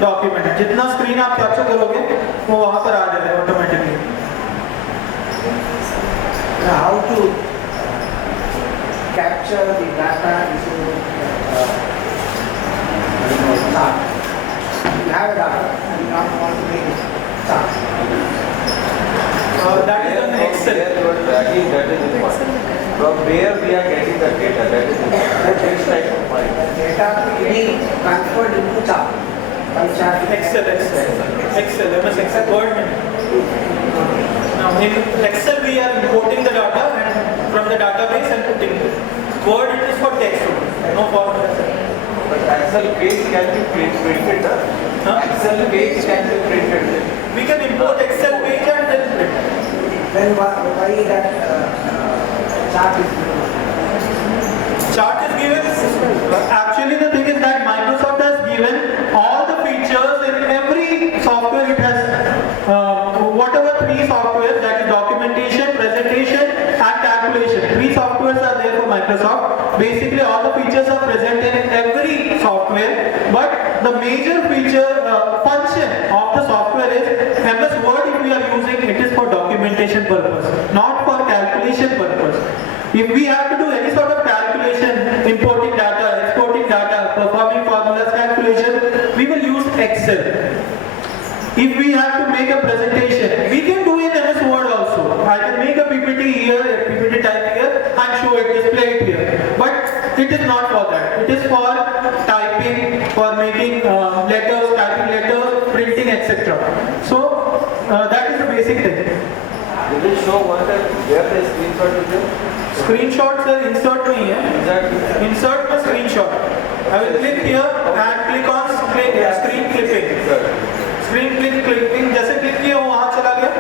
document. जितना screen आप capture करोगे, वो वहाँ पर आ जाएगा automatically. How to capture the data chart. You have a data, you not want to make chart. That is on Excel. Where you are tracking, that is important. From where we are getting the data, that is important. Which type of file? Data being transferred into chart. By chart. Excel, MS Excel, Word. Now in Excel we are importing the data and from the database and putting it. Word it is for text, no format. But Excel page can be printed. Excel page can be printed. We can import Excel page and then print. Then why that chart is given? Chart is given. Actually, the thing is that Microsoft has given all the features in every software. It has whatever three softwares, that is documentation, presentation, and calculation. Three softwares are there for Microsoft. Basically, all the features are present in every software. But the major feature function of the software is MS Word. If we are using it is for documentation purpose, not for calculation purpose. If we have to do any sort of calculation, importing data, exporting data, performing formulas calculation, we will use Excel. If we have to make a presentation, we can do in MS Word also. I can make a PPT here, a PPT type here, and show it, display it here. But it is not for that. It is for typing, for making letters, typing letters, printing, etc. So that is the basic thing. Will it show what where the screenshot is there? Screenshot sir insert नहीं है. Insert में screenshot. I will click here and click on screen clipping. Screen clipping जैसे click किया वो वहाँ चला गया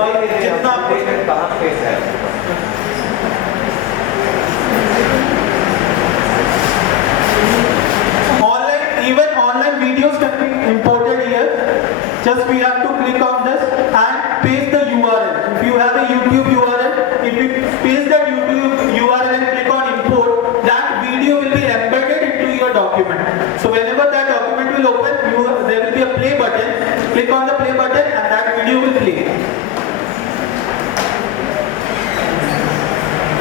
और जितना आपको कहाँ पे है? Even online videos can be imported here. Just we have to click on this and paste the URL. If you have a YouTube URL, if you paste that YouTube URL and click on import, that video will be embedded into your document. So whenever that document will open, there will be a play button. Click on the play button and that video will play.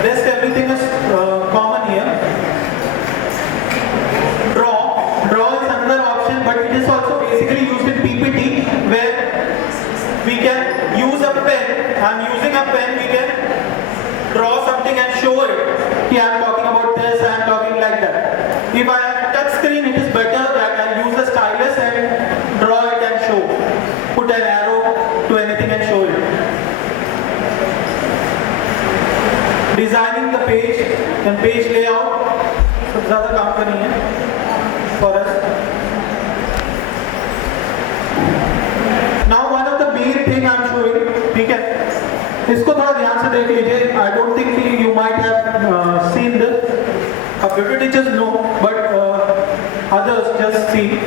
Rest everything is common here. Draw is another option, but it is also basically used in PPT where we can use a pen. I'm using a pen, we can draw something and show it. Yeah, I'm talking about this, I'm talking like that. If I have a touch screen, it is better that I use the stylus and draw it and show. Put an arrow to anything and show it. Designing the page and page layout. So ज़्यादा काम का नहीं है. For us. Now one of the main thing I'm showing, ठीक है, इसको थोड़ा ध्यान से देख लीजिए. I don't think you might have seen this. Computer teachers know, but others just see.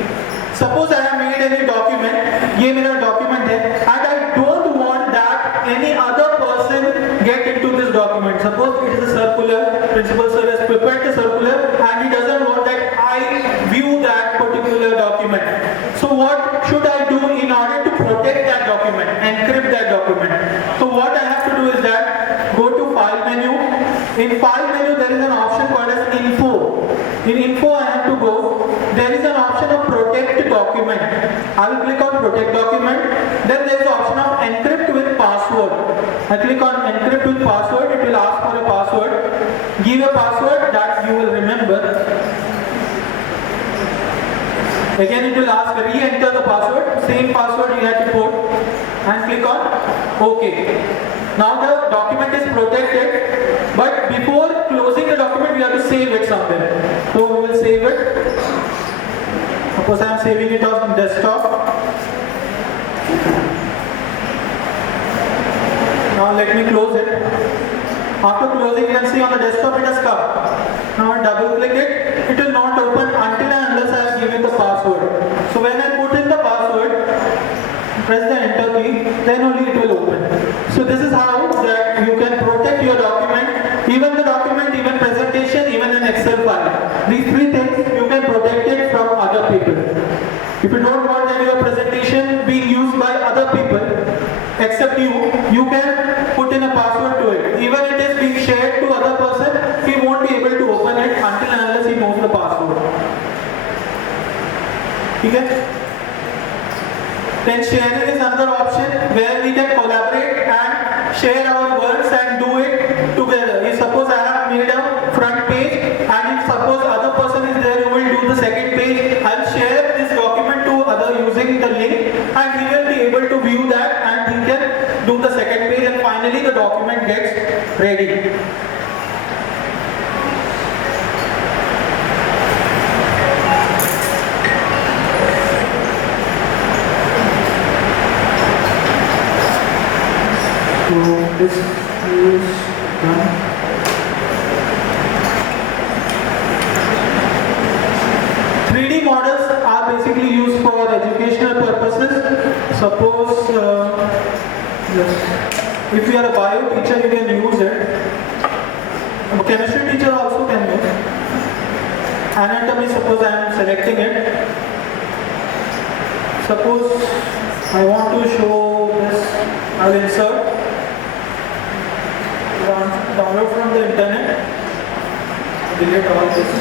Suppose I have made any document. ये मेरा document है, and I don't want that any other person get into this document. Suppose it is a circular. Principal sir has prepared the circular, and he doesn't want that I view that particular document. So what should I do in order to protect that document, encrypt that document? So what I have to do is that go to file menu. In file menu there is an option called as info. In info I have to go. There is an option of protect document. I will click on protect document. Then there is the option of encrypt with password. I click on encrypt with password. It will ask for a password. Give a password that you will remember. Again it will ask re-enter the password, same password you have to put and click on OK. Now the document is protected, but before closing the document we have to save it somewhere. So we will save it. Suppose I am saving it on desktop. Now let me close it. After closing you can see on the desktop it has come. Now I double click it, it will not open until and unless I have given the password. So when I put in the password, press the enter key, then only it will open. So this is how that you can protect your document, even the document, even presentation, even an Excel file. These three things you can protect it from other people. If you don't want that your presentation being used by other people except you can put in a password to it. Even it is being shared to other person, he won't be able to open it until and unless he knows the password. ठीक है? Then sharing is another option where we can collaborate and share our works and do it together. If suppose I have made a front page and if suppose other person is there who will do the second page, I'll share this document to other using the link and he will be able to view that and he can do the second page and finally the document gets ready. So this is done. Models are basically used for educational purposes. Suppose, if you are a bio teacher, you can use it. A chemistry teacher also can use. Anatomy, suppose I am selecting it. Suppose I want to show this, I will insert. Download from the internet. Delete all this.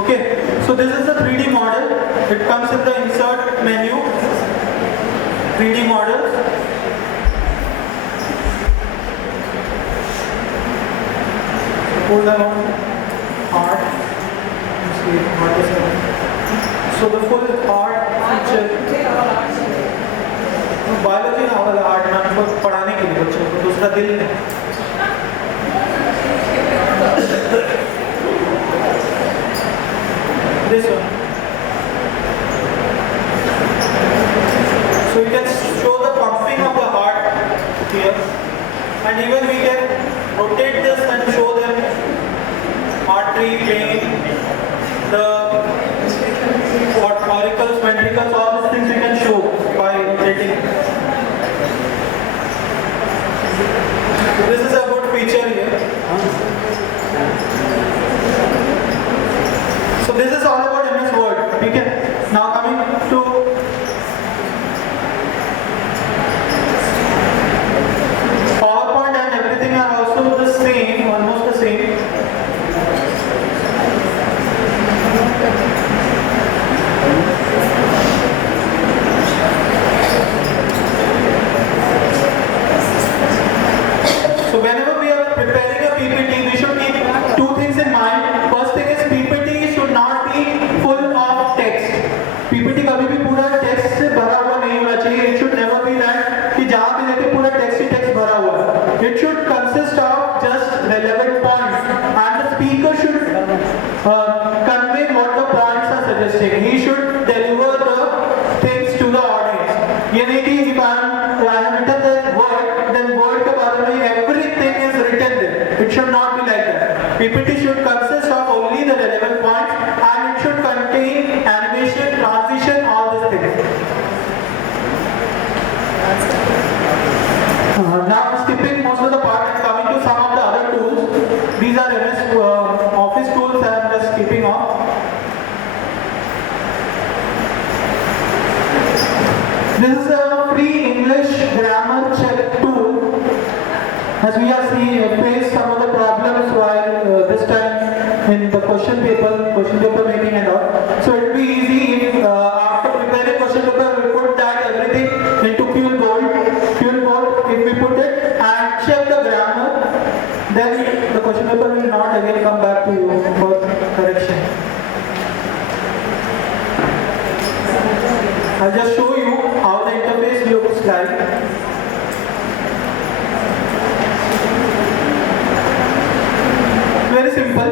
Okay, so this is the 3D model. It comes in the insert menu. 3D models. Suppose I want art. Let's see, art is there. So the full art feature. Biology ना वाला art में आपको पढ़ाने के लिए बच्चों को दूसरा दिल है. This one. So you can show the pumping of the heart here, and even we can rotate this and show them artery, vein, the what auricles, ventricles, all these things you can show by rotating. This is a good feature here. So this is all about MS Word. Okay. Now coming to PowerPoint and everything are also the same, almost the same. So whenever we are preparing a PPT, we should keep two things in mind. First thing is PPT should not be full of text. PPT कभी भी पूरा text से भरा हुआ नहीं होना चाहिए. It should never be that कि जहाँ भी देखे पूरा text ही text भरा हुआ है. It should consist of just relevant points, and the speaker should convey what the points are suggesting. He should deliver the things to the audience. ये नहीं कि if I have written the word, then word के बारे में everything is written there. It should not be like that. PPT should consist of only the relevant points, and it should contain animation, transition, all these things. Now skipping most of the part and coming to some of the other tools. These are MS Office tools I am just skipping off. This is a free English grammar check tool. As we are seeing, faced some of the problems while this time in the question paper making and all. So it will be easy if after preparing question paper we put that everything into Fuel Board. If we put it and check the grammar, then the question paper will not again come back to you for correction. I'll just show you how the interface looks like. Very simple.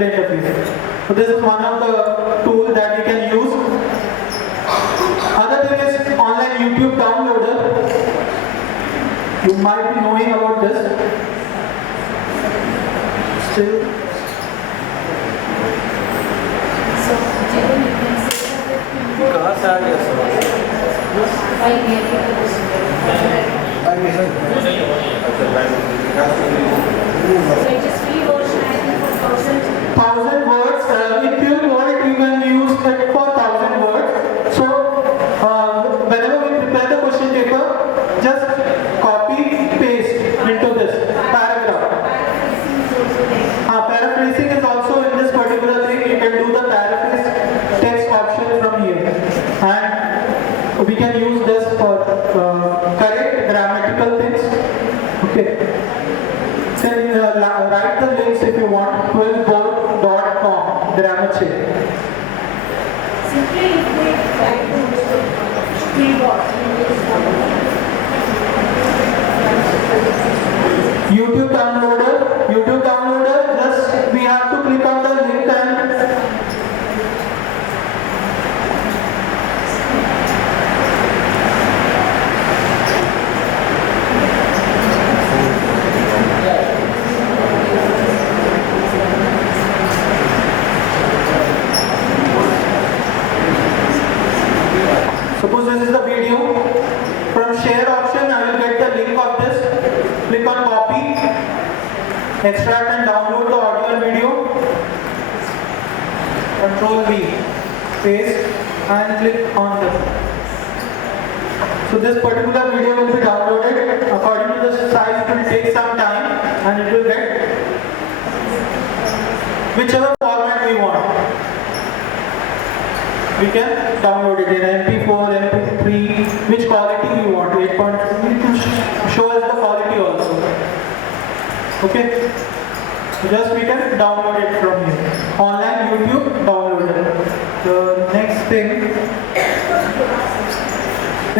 display interface. So this is one of the tools that we can use. Other thing is online YouTube downloader. You might be knowing about this. Still. So, Jeevan, you can say that कहाँ से आ गया सवाल? by getting the question. So it is free version, I think, for 1,000. 1,000 words. If you want, you can use it for 1,000 words. So, whenever we prepare the question paper, just copy, paste into this paragraph. Paraphrasing is also there. Paraphrasing is also in this particular thing. You can do the paraphrase text option from here. And we can use this for correct grammatical things. Okay. Then write the links if you want. quizboard.com grammar check. Simply if we try to keyboard, YouTube downloader, just we have to click on the link and suppose this is the video. From share option, I will get the link of this. Click on copy, extract and download the audio and video. Control V, paste and click on this. So this particular video will be downloaded. According to the size, it will take some time and it will get whichever format we want. We can download it in MP4, MP3, which quality we want. 8.2, we can show us the quality also. Okay? So just we can download it from here. Online YouTube downloader. The next thing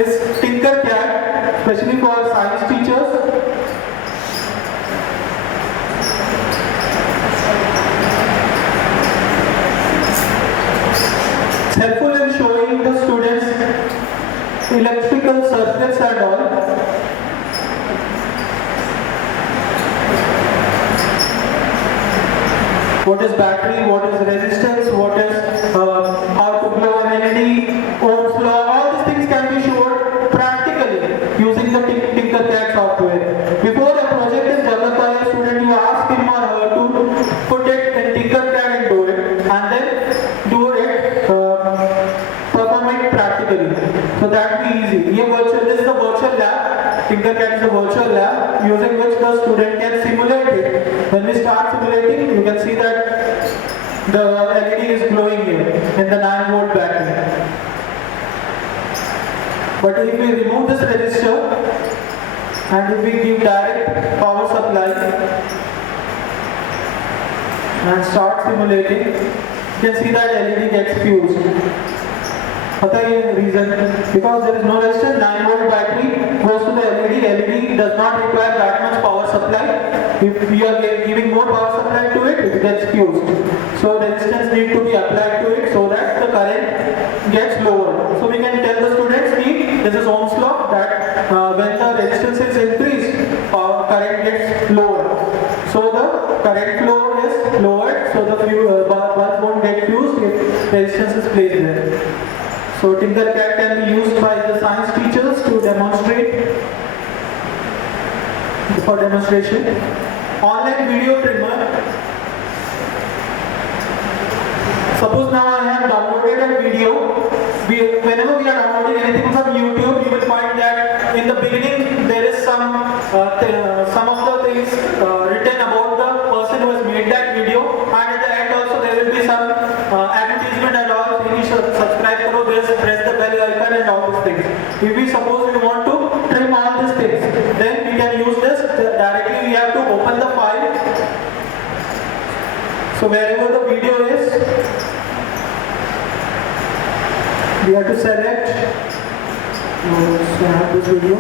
is Tinkercad, especially for science teachers. It's helpful in showing the students electrical circuits and all. What is battery, what is resistance, what is how to blow an LED, Ohm's law, all these things can be shown practically using the Tinkercad software. Before a project is developed by a student, you ask him or her to put it in Tinkercad and do it, and then do it, perform it practically. So that will be easy. This is a virtual lab. Tinkercad is a virtual lab using which the student can simulate it. When we start simulating, you can see that the LED is glowing here in the 9-volt battery. But if we remove this resistor and if we give direct power supply and start simulating, you can see that LED gets fused. What is the reason? Because there is no resistance, 9-volt battery goes to the LED. LED does not require that much power supply. If we are giving more power supply to it, it gets fused. So resistance needs to be applied to it so that the current gets lower. So we can tell the students, this is Ohm's law, that when the resistance is increased, current gets lower. So the current flow is lowered, so the bulb won't get fused if resistance is placed there. So Tinkercad can be used by the science teachers to demonstrate, for demonstration. Online video trimmer. Suppose now I have downloaded a video. Whenever we are downloading anything from YouTube, you will find that in the beginning there is some of the things written about the person who has made that video, and at the end also there will be some advertisement and all. Subscribe karo, press the bell icon and all these things. If we suppose we want to trim all these things, then we can use this directly. We have to open the file. So wherever the video is, we have to select. So I have this video.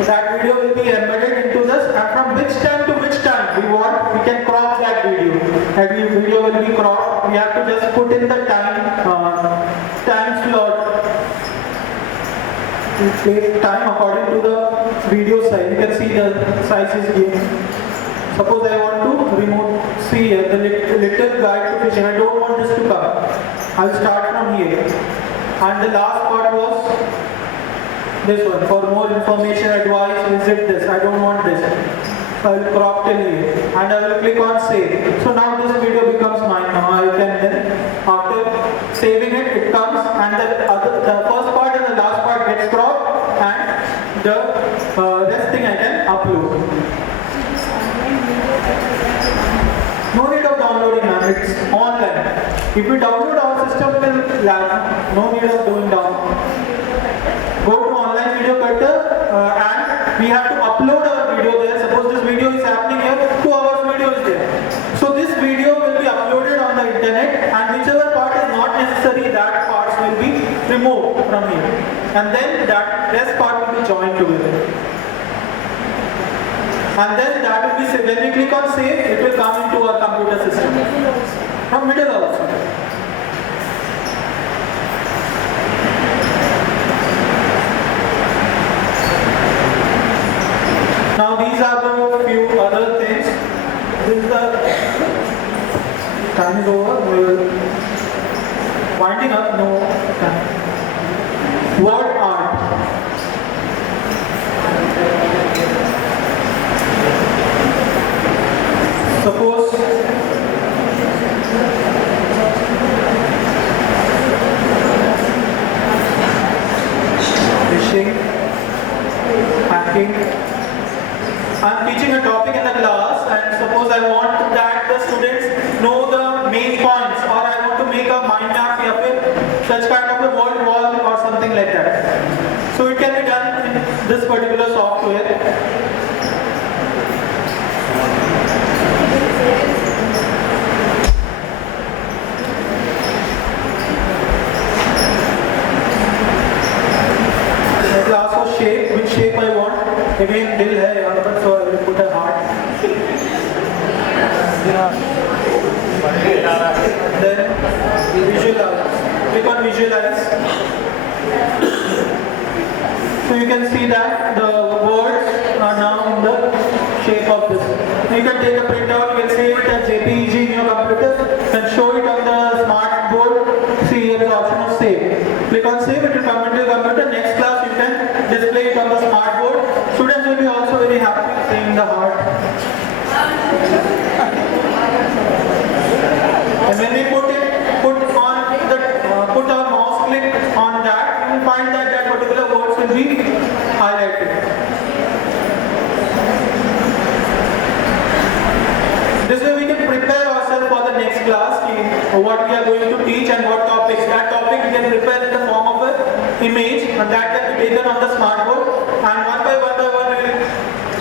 So that video will be embedded into this, and from which time to which time we want, we can crop that video. That video will be cropped. We have to just put in the time slot. We take time according to the video size. You can see the size is given. Suppose I want to remove, see here, the little guide to fishing. I don't want this to come. I'll start from here. And the last part was this one. For more information, advice, visit this. I don't want this. I will crop till here. And I will click on save. So now this video becomes mine. Now I can then, after saving it, it comes and the first part and the last part gets cropped and the rest thing I can upload. No need of downloading, man. It's online. If we download, our system will lag. No need of doing down. Go to online video cutter and we have to upload our video there. Suppose this video is happening here, 2 hours video is there. So this video will be uploaded on the internet, and whichever part is not necessary, that parts will be removed from here. And then that rest part will be joined together. And then that will be saved. When we click on save, it will come into our computer system. From middle also. Now these are the few other things. This is the time is over. We will winding up. No time. Word art. Suppose fishing, hacking. I'm teaching a topic in the class, and suppose I want that the students know the main points, or I want to make a mind map या फिर such kind of a word wall or something like that. So it can be done in this particular software. Also shape, which shape I want. Again, dill hai yahan par, so I will put a heart. Then visualize. Click on visualize. So you can see that the words are now in the shape of this. You can take a printout. You can save it as JPEG in your computer and show it on the smart board. See here is the option of save. Click on save. It will come into your computer. Next class you can display it on the smart board. Students will be also very happy seeing the heart. And when we put our mouse click on that, you will find that that particular words will be highlighted. This way we can prepare ourselves for the next class, what we are going to teach and what topics. That topic we can prepare in the form of an image, and that can be taken on the smart board. And one by one we will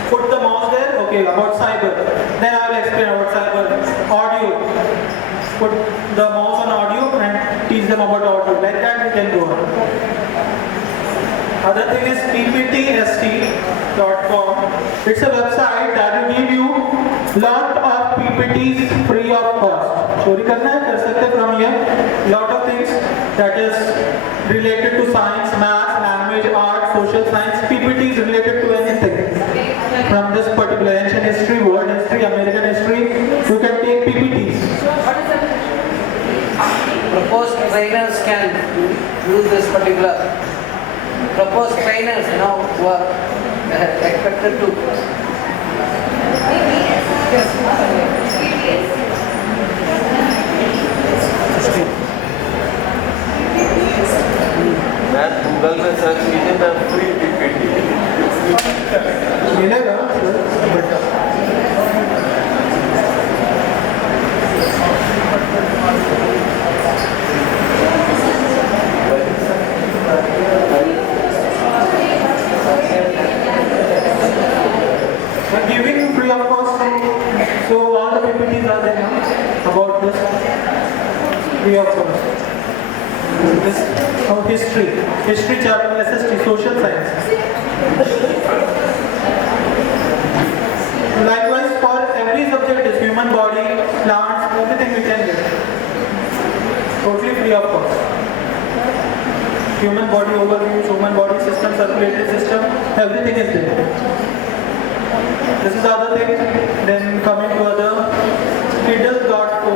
put the mouse there. Okay, about cyber. Then I will explain about cyber. Audio. Put the mouse on audio and teach them about audio. Like that we can go on. Other thing is pptst.com. It's a website that will give you lot of PPTs free of cost. चोरी करना है कर सकते from here. Lot of things that is related to science, math, language, art, social science. PPTs related to anything from this particular ancient history, world history, American history. You can take PPTs. Proposed trainers can use this particular. Proposed trainers now were expected to. मैं Google में search कीजिए ना free PPT मिलेगा I'm giving you free of cost, so all the PPTs are there now about this free of cost. This history chapter, SST, social science. human body overview, human body system, circulatory system, everything is there. This is the other thing. Then coming to other, kiddus.co.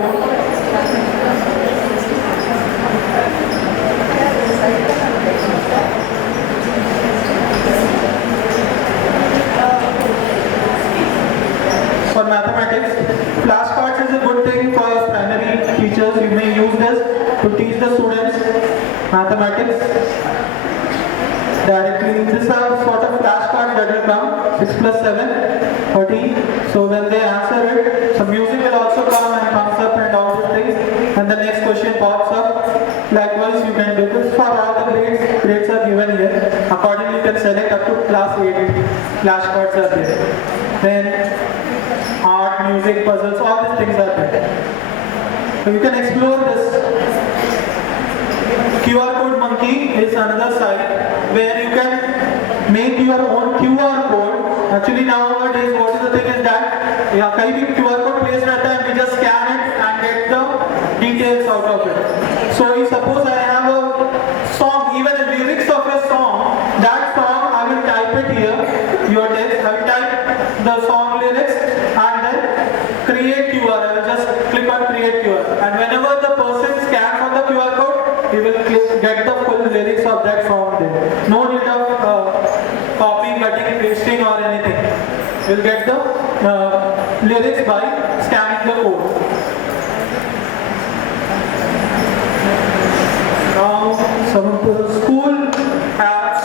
For mathematics, flashcards is a good thing for primary teachers. You may use this to teach the students mathematics directly. This is a sort of flashcard that will come, 6 plus 7, 13. So when they answer it, some music will also come and comes up and all these things. And the next question pops up. Likewise, you can do this for all the grades. Grades are given here. Accordingly, you can select up to class 8. Flashcards are there. Then art, music, puzzles, all these things are there. So you can explore this. QR code monkey is another site where you can make your own QR code. Actually nowadays what is the thing is that कहीं भी QR code placed रहता है, we just scan it and get the details out of it. So if suppose I have a song, even the lyrics of a song, that song I will type it here, your text, I will type the song lyrics and then create QR. I will just click on create QR, and whenever the person scans on the QR code, he will get the full lyrics of that song there. No need of copying, cutting, pasting or anything. You will get the lyrics by scanning the code. Now some of the school apps.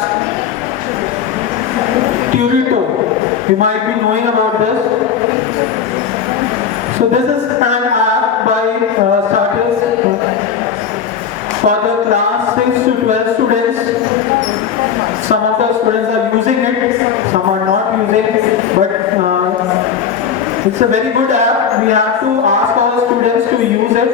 Turito, you might be knowing about this. So this is an app by starters for the class 6 to 12 students. Some of the students are using it, some are not using it, but it's a very good app. We have to ask our students to use it.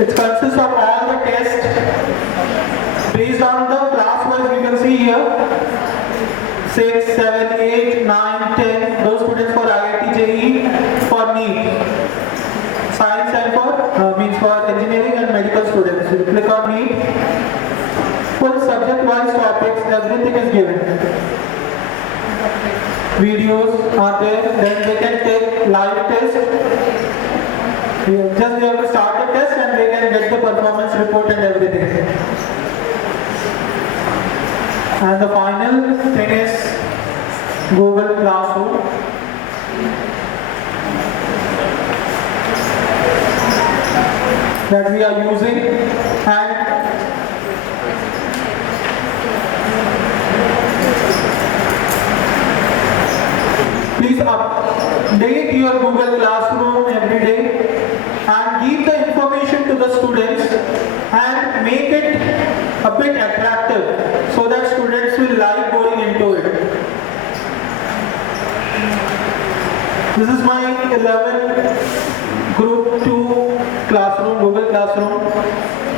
It consists of all the tests based on the class wise. You can see here 6, 7, 8, 9, 10. Those students for IIT JEE, for NEET. Science and for means for engineering and medical students. You click on NEET. Full subject wise topics, everything is given. Videos are there. Then they can take live test. Just they have to start the test and they can get the performance report and everything. And the final thing is Google Classroom. That we are using, and please update your Google Classroom every day and give the information to the students and make it a bit attractive so that students will like going into it. This is my 11th Group 2 classroom, Google Classroom,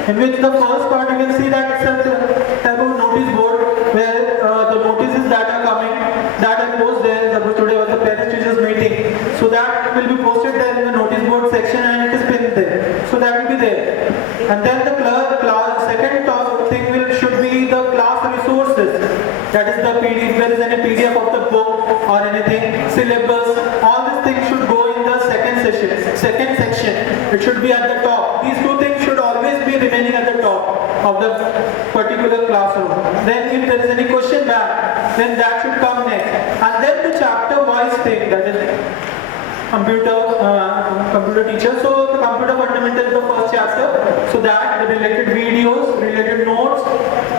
in which the first part you can see that it's a type of notice board where the notices that are coming, that are posted there. Today was a parents teachers meeting, so that will be posted there in the notice board section and it is pinned there. So that will be there. And then the second thing should be the class resources. That is the PDF, if there is any PDF of the book or anything, syllabus, all these things should go in the second section. It should be at the top. These two things should always be remaining at the top of the particular classroom. Then if there is any question back, then that should come next. And then the chapter wise thing, that is computer teacher. So the computer fundamental is the first chapter. So that the related videos, related notes,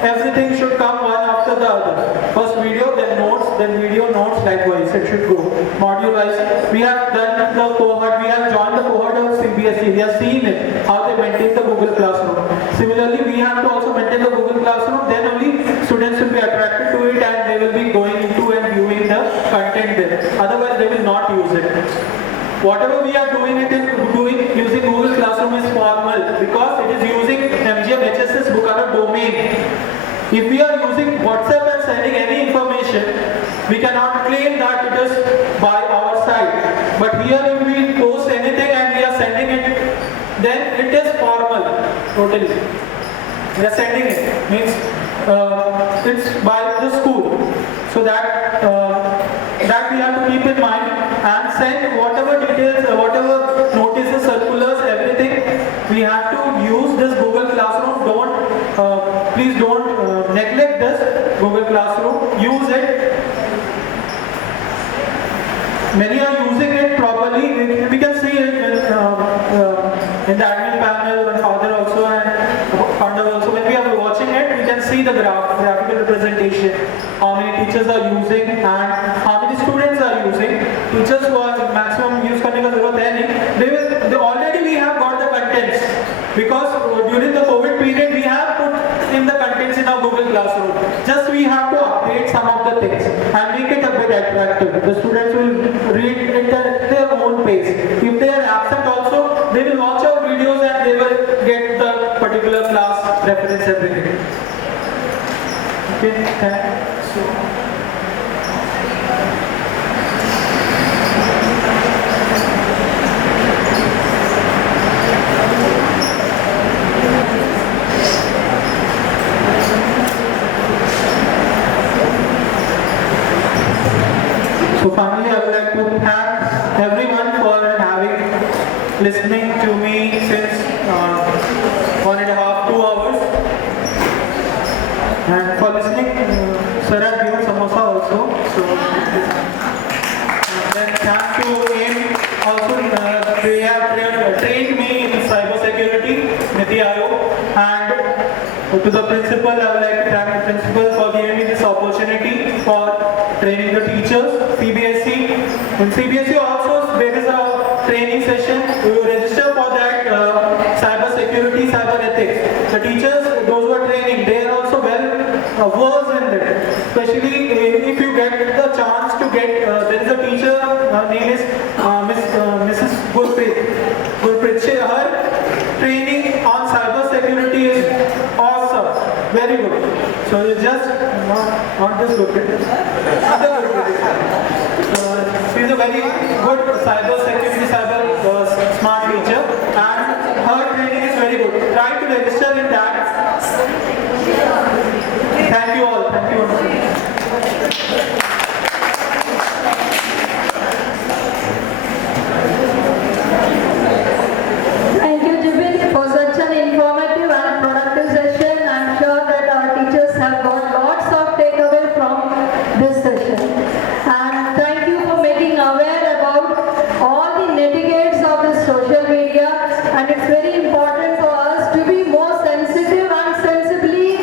everything should come one after the other. First video, then notes, then video, notes, likewise. It should go module wise. We have done the cohort, we have joined the cohort of CBSE. We have seen it, how they maintain the Google Classroom. Similarly, we have to also maintain the Google Classroom. Then only students will be attracted to it and they will be going into and viewing the content there. Otherwise, they will not use it. Whatever we are doing using Google Classroom is formal because it is using MGM HSS Booker domain. If we are using WhatsApp and sending any information, we cannot claim that it is by our side. But here if we post anything then it is formal, totally. We are sending it, means it's by the school. So that we have to keep in mind and send whatever details, whatever notices, circulars, everything. We have to use this Google Classroom. Please don't neglect this Google Classroom. Use it. Many are using it properly. We can see it in the admin panel, and Father also and Founder also. When we are watching it, we can see the graphical representation. How many teachers are using and how many students are using. Teachers who are maximum use करने का जरूरत है नहीं. They already we have got the contents because during the COVID period we have put in the contents in our Google Classroom. Just we have to update some of the things and make it a bit attractive. The students will read it at their own pace. If they are absent also, they will watch our videos and they will get the particular class reference everything. Okay, thanks. So finally, I would like to thank everyone for listening to me since 1.5 to 2 hours. And for listening, sir has given samosa also. So then thanks to AIM also, they have trained me in cyber security, Niti Ayog, and to the principal, I would like to thank the principal for giving me this opportunity for training the teachers. CBSE. In CBSE also there is a training session. We will register for that cyber security, cyber ethics. The teachers, those who are training, they are also well versed in it. Especially if you get the chance to get, there is a teacher, her name is Mrs. Gurpreet. Her training on cyber security is awesome, very good. So you just not this Gurpreet, other Gurpreet. She is a very good cyber security, cyber smart teacher, and her training is very good. Try to register in that. Thank you all. Thank you. Thank you, Jibin, for such an informative and productive session. I'm sure that our teachers have got lots of takeaway from this session. And thank you for making aware about all the nitty-gritties of this social media. And it's very important for us to be more sensitive and sensibly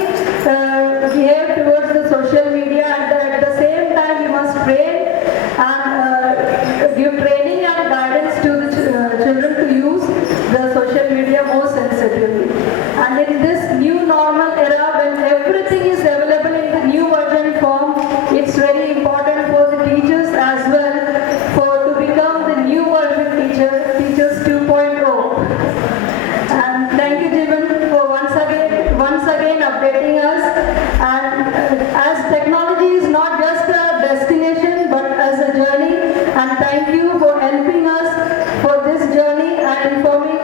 behave towards the social media. And at the same time, we must train and give training and guidance to the children to use the social media more sensitively. And in this new normal era, when everything is available in the new version form, it's very important for the teachers as well to become the new version teachers 2.0. And thank you, Jivan, for once again updating us. And as technology is not just a destination but as a journey, and thank you for helping us for this journey and informing